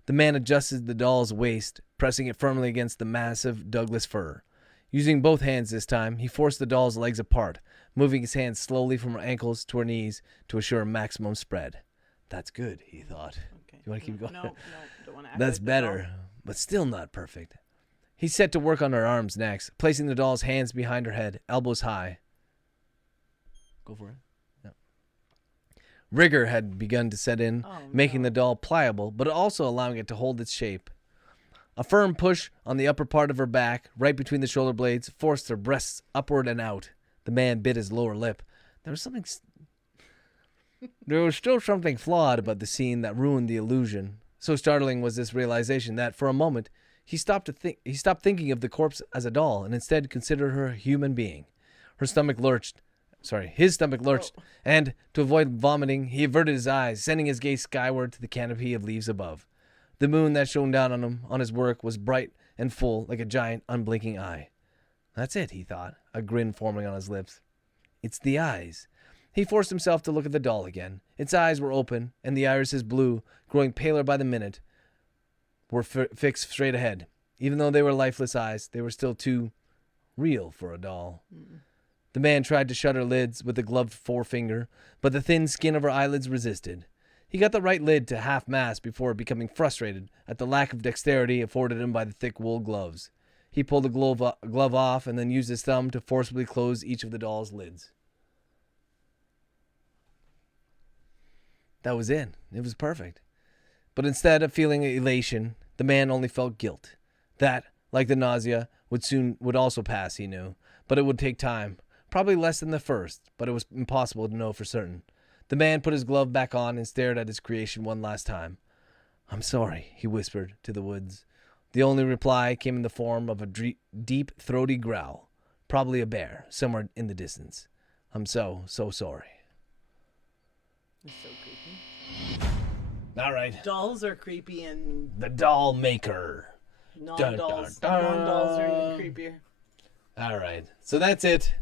The man adjusted the doll's waist, pressing it firmly against the massive Douglas fir. Using both hands this time, he forced the doll's legs apart, moving his hands slowly from her ankles to her knees to assure maximum spread. That's good, he thought. Okay. You want to keep going? No, don't want to act That's like better, but still not perfect. He set to work on her arms next, placing the doll's hands behind her head, elbows high. Go for it. Yeah. Rigor had begun to set in, Oh, making no. the doll pliable, but also allowing it to hold its shape. A firm push on the upper part of her back, right between the shoulder blades, forced her breasts upward and out. The man bit his lower lip. There was still something flawed about the scene that ruined the illusion. So startling was this realization that, for a moment, he stopped thinking of the corpse as a doll and instead considered her a human being. His stomach lurched, and, to avoid vomiting, he averted his eyes, sending his gaze skyward to the canopy of leaves above. The moon that shone down on him, on his work, was bright and full, like a giant, unblinking eye. That's it, he thought, a grin forming on his lips. It's the eyes. He forced himself to look at the doll again. Its eyes were open, and the irises blue, growing paler by the minute, were fixed straight ahead. Even though they were lifeless eyes, they were still too real for a doll. The man tried to shut her lids with a gloved forefinger, but the thin skin of her eyelids resisted. He got the right lid to half-mast before becoming frustrated at the lack of dexterity afforded him by the thick wool gloves. He pulled the glove off and then used his thumb to forcibly close each of the doll's lids. That was it. It was perfect. But instead of feeling elation, the man only felt guilt. That, like the nausea, would also pass, he knew. But it would take time. Probably less than the first, but it was impossible to know for certain. The man put his glove back on and stared at his creation one last time. I'm sorry, he whispered to the woods. The only reply came in the form of a deep, throaty growl. Probably a bear, somewhere in the distance. I'm so sorry. It's so creepy. All right. Dolls are creepy, and The doll maker. non-dolls. Dun, dun, dun. Non-dolls are even creepier. All right. So that's it.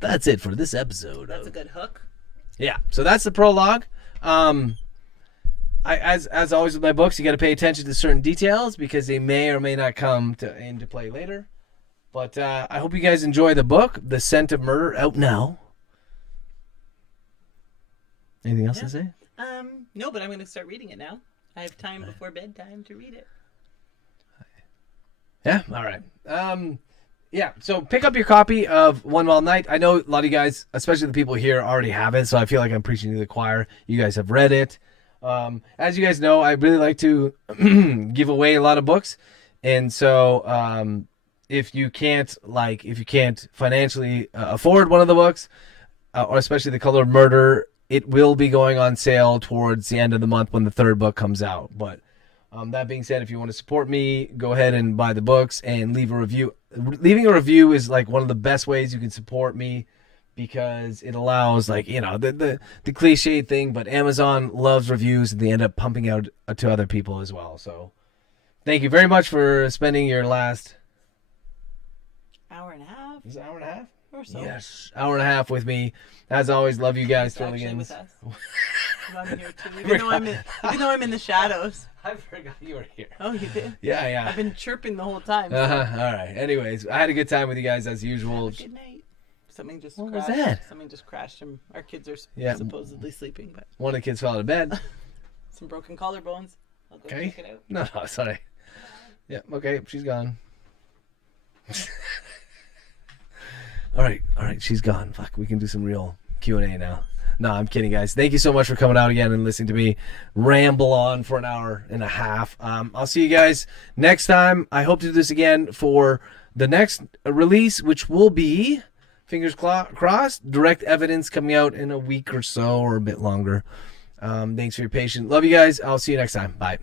That's it for this episode. That's a good hook. Yeah, so that's the prologue. As always with my books, you got to pay attention to certain details because they may or may not come into play later. But I hope you guys enjoy the book, The Scent of Murder, out now. Anything else to say? No, but I'm going to start reading it now. I have time before bedtime to read it. Yeah, all right. Yeah, so pick up your copy of One Wild Night. I know a lot of you guys, especially the people here, already have it, so I feel like I'm preaching to the choir. You guys have read it. As you guys know, I really like to give away a lot of books, and so if you can't financially afford one of the books, or especially The Color of Murder, it will be going on sale towards the end of the month when the third book comes out. But that being said, if you want to support me, go ahead and buy the books and leave a review. Leaving a review is like one of the best ways you can support me because it allows, like, you know, the cliche thing, but Amazon loves reviews and they end up pumping out to other people as well. So thank you very much for spending your last Hour and a half is it an hour and a half? or so. Yes, hour and a half with me. As always, love you guys. It's actually Trilligans. with us. 'Cause I'm here too. Even though I'm in the shadows. I forgot you were here. Oh, you did? Yeah. I've been chirping the whole time. All right. Anyways, I had a good time with you guys as usual. Good night. Something just What was crashed. that? Something just crashed. And our kids are Yeah. supposedly sleeping, but One of the kids fell out of bed. some broken collarbones. I'll go Okay. check it out. No, sorry. Yeah, okay, she's gone. All right, she's gone. Fuck, we can do some real Q&A now. No, I'm kidding, guys. Thank you so much for coming out again and listening to me ramble on for an hour and a half. I'll see you guys next time. I hope to do this again for the next release, which will be, fingers crossed, Direct Evidence coming out in a week or so or a bit longer. Thanks for your patience. Love you guys. I'll see you next time. Bye.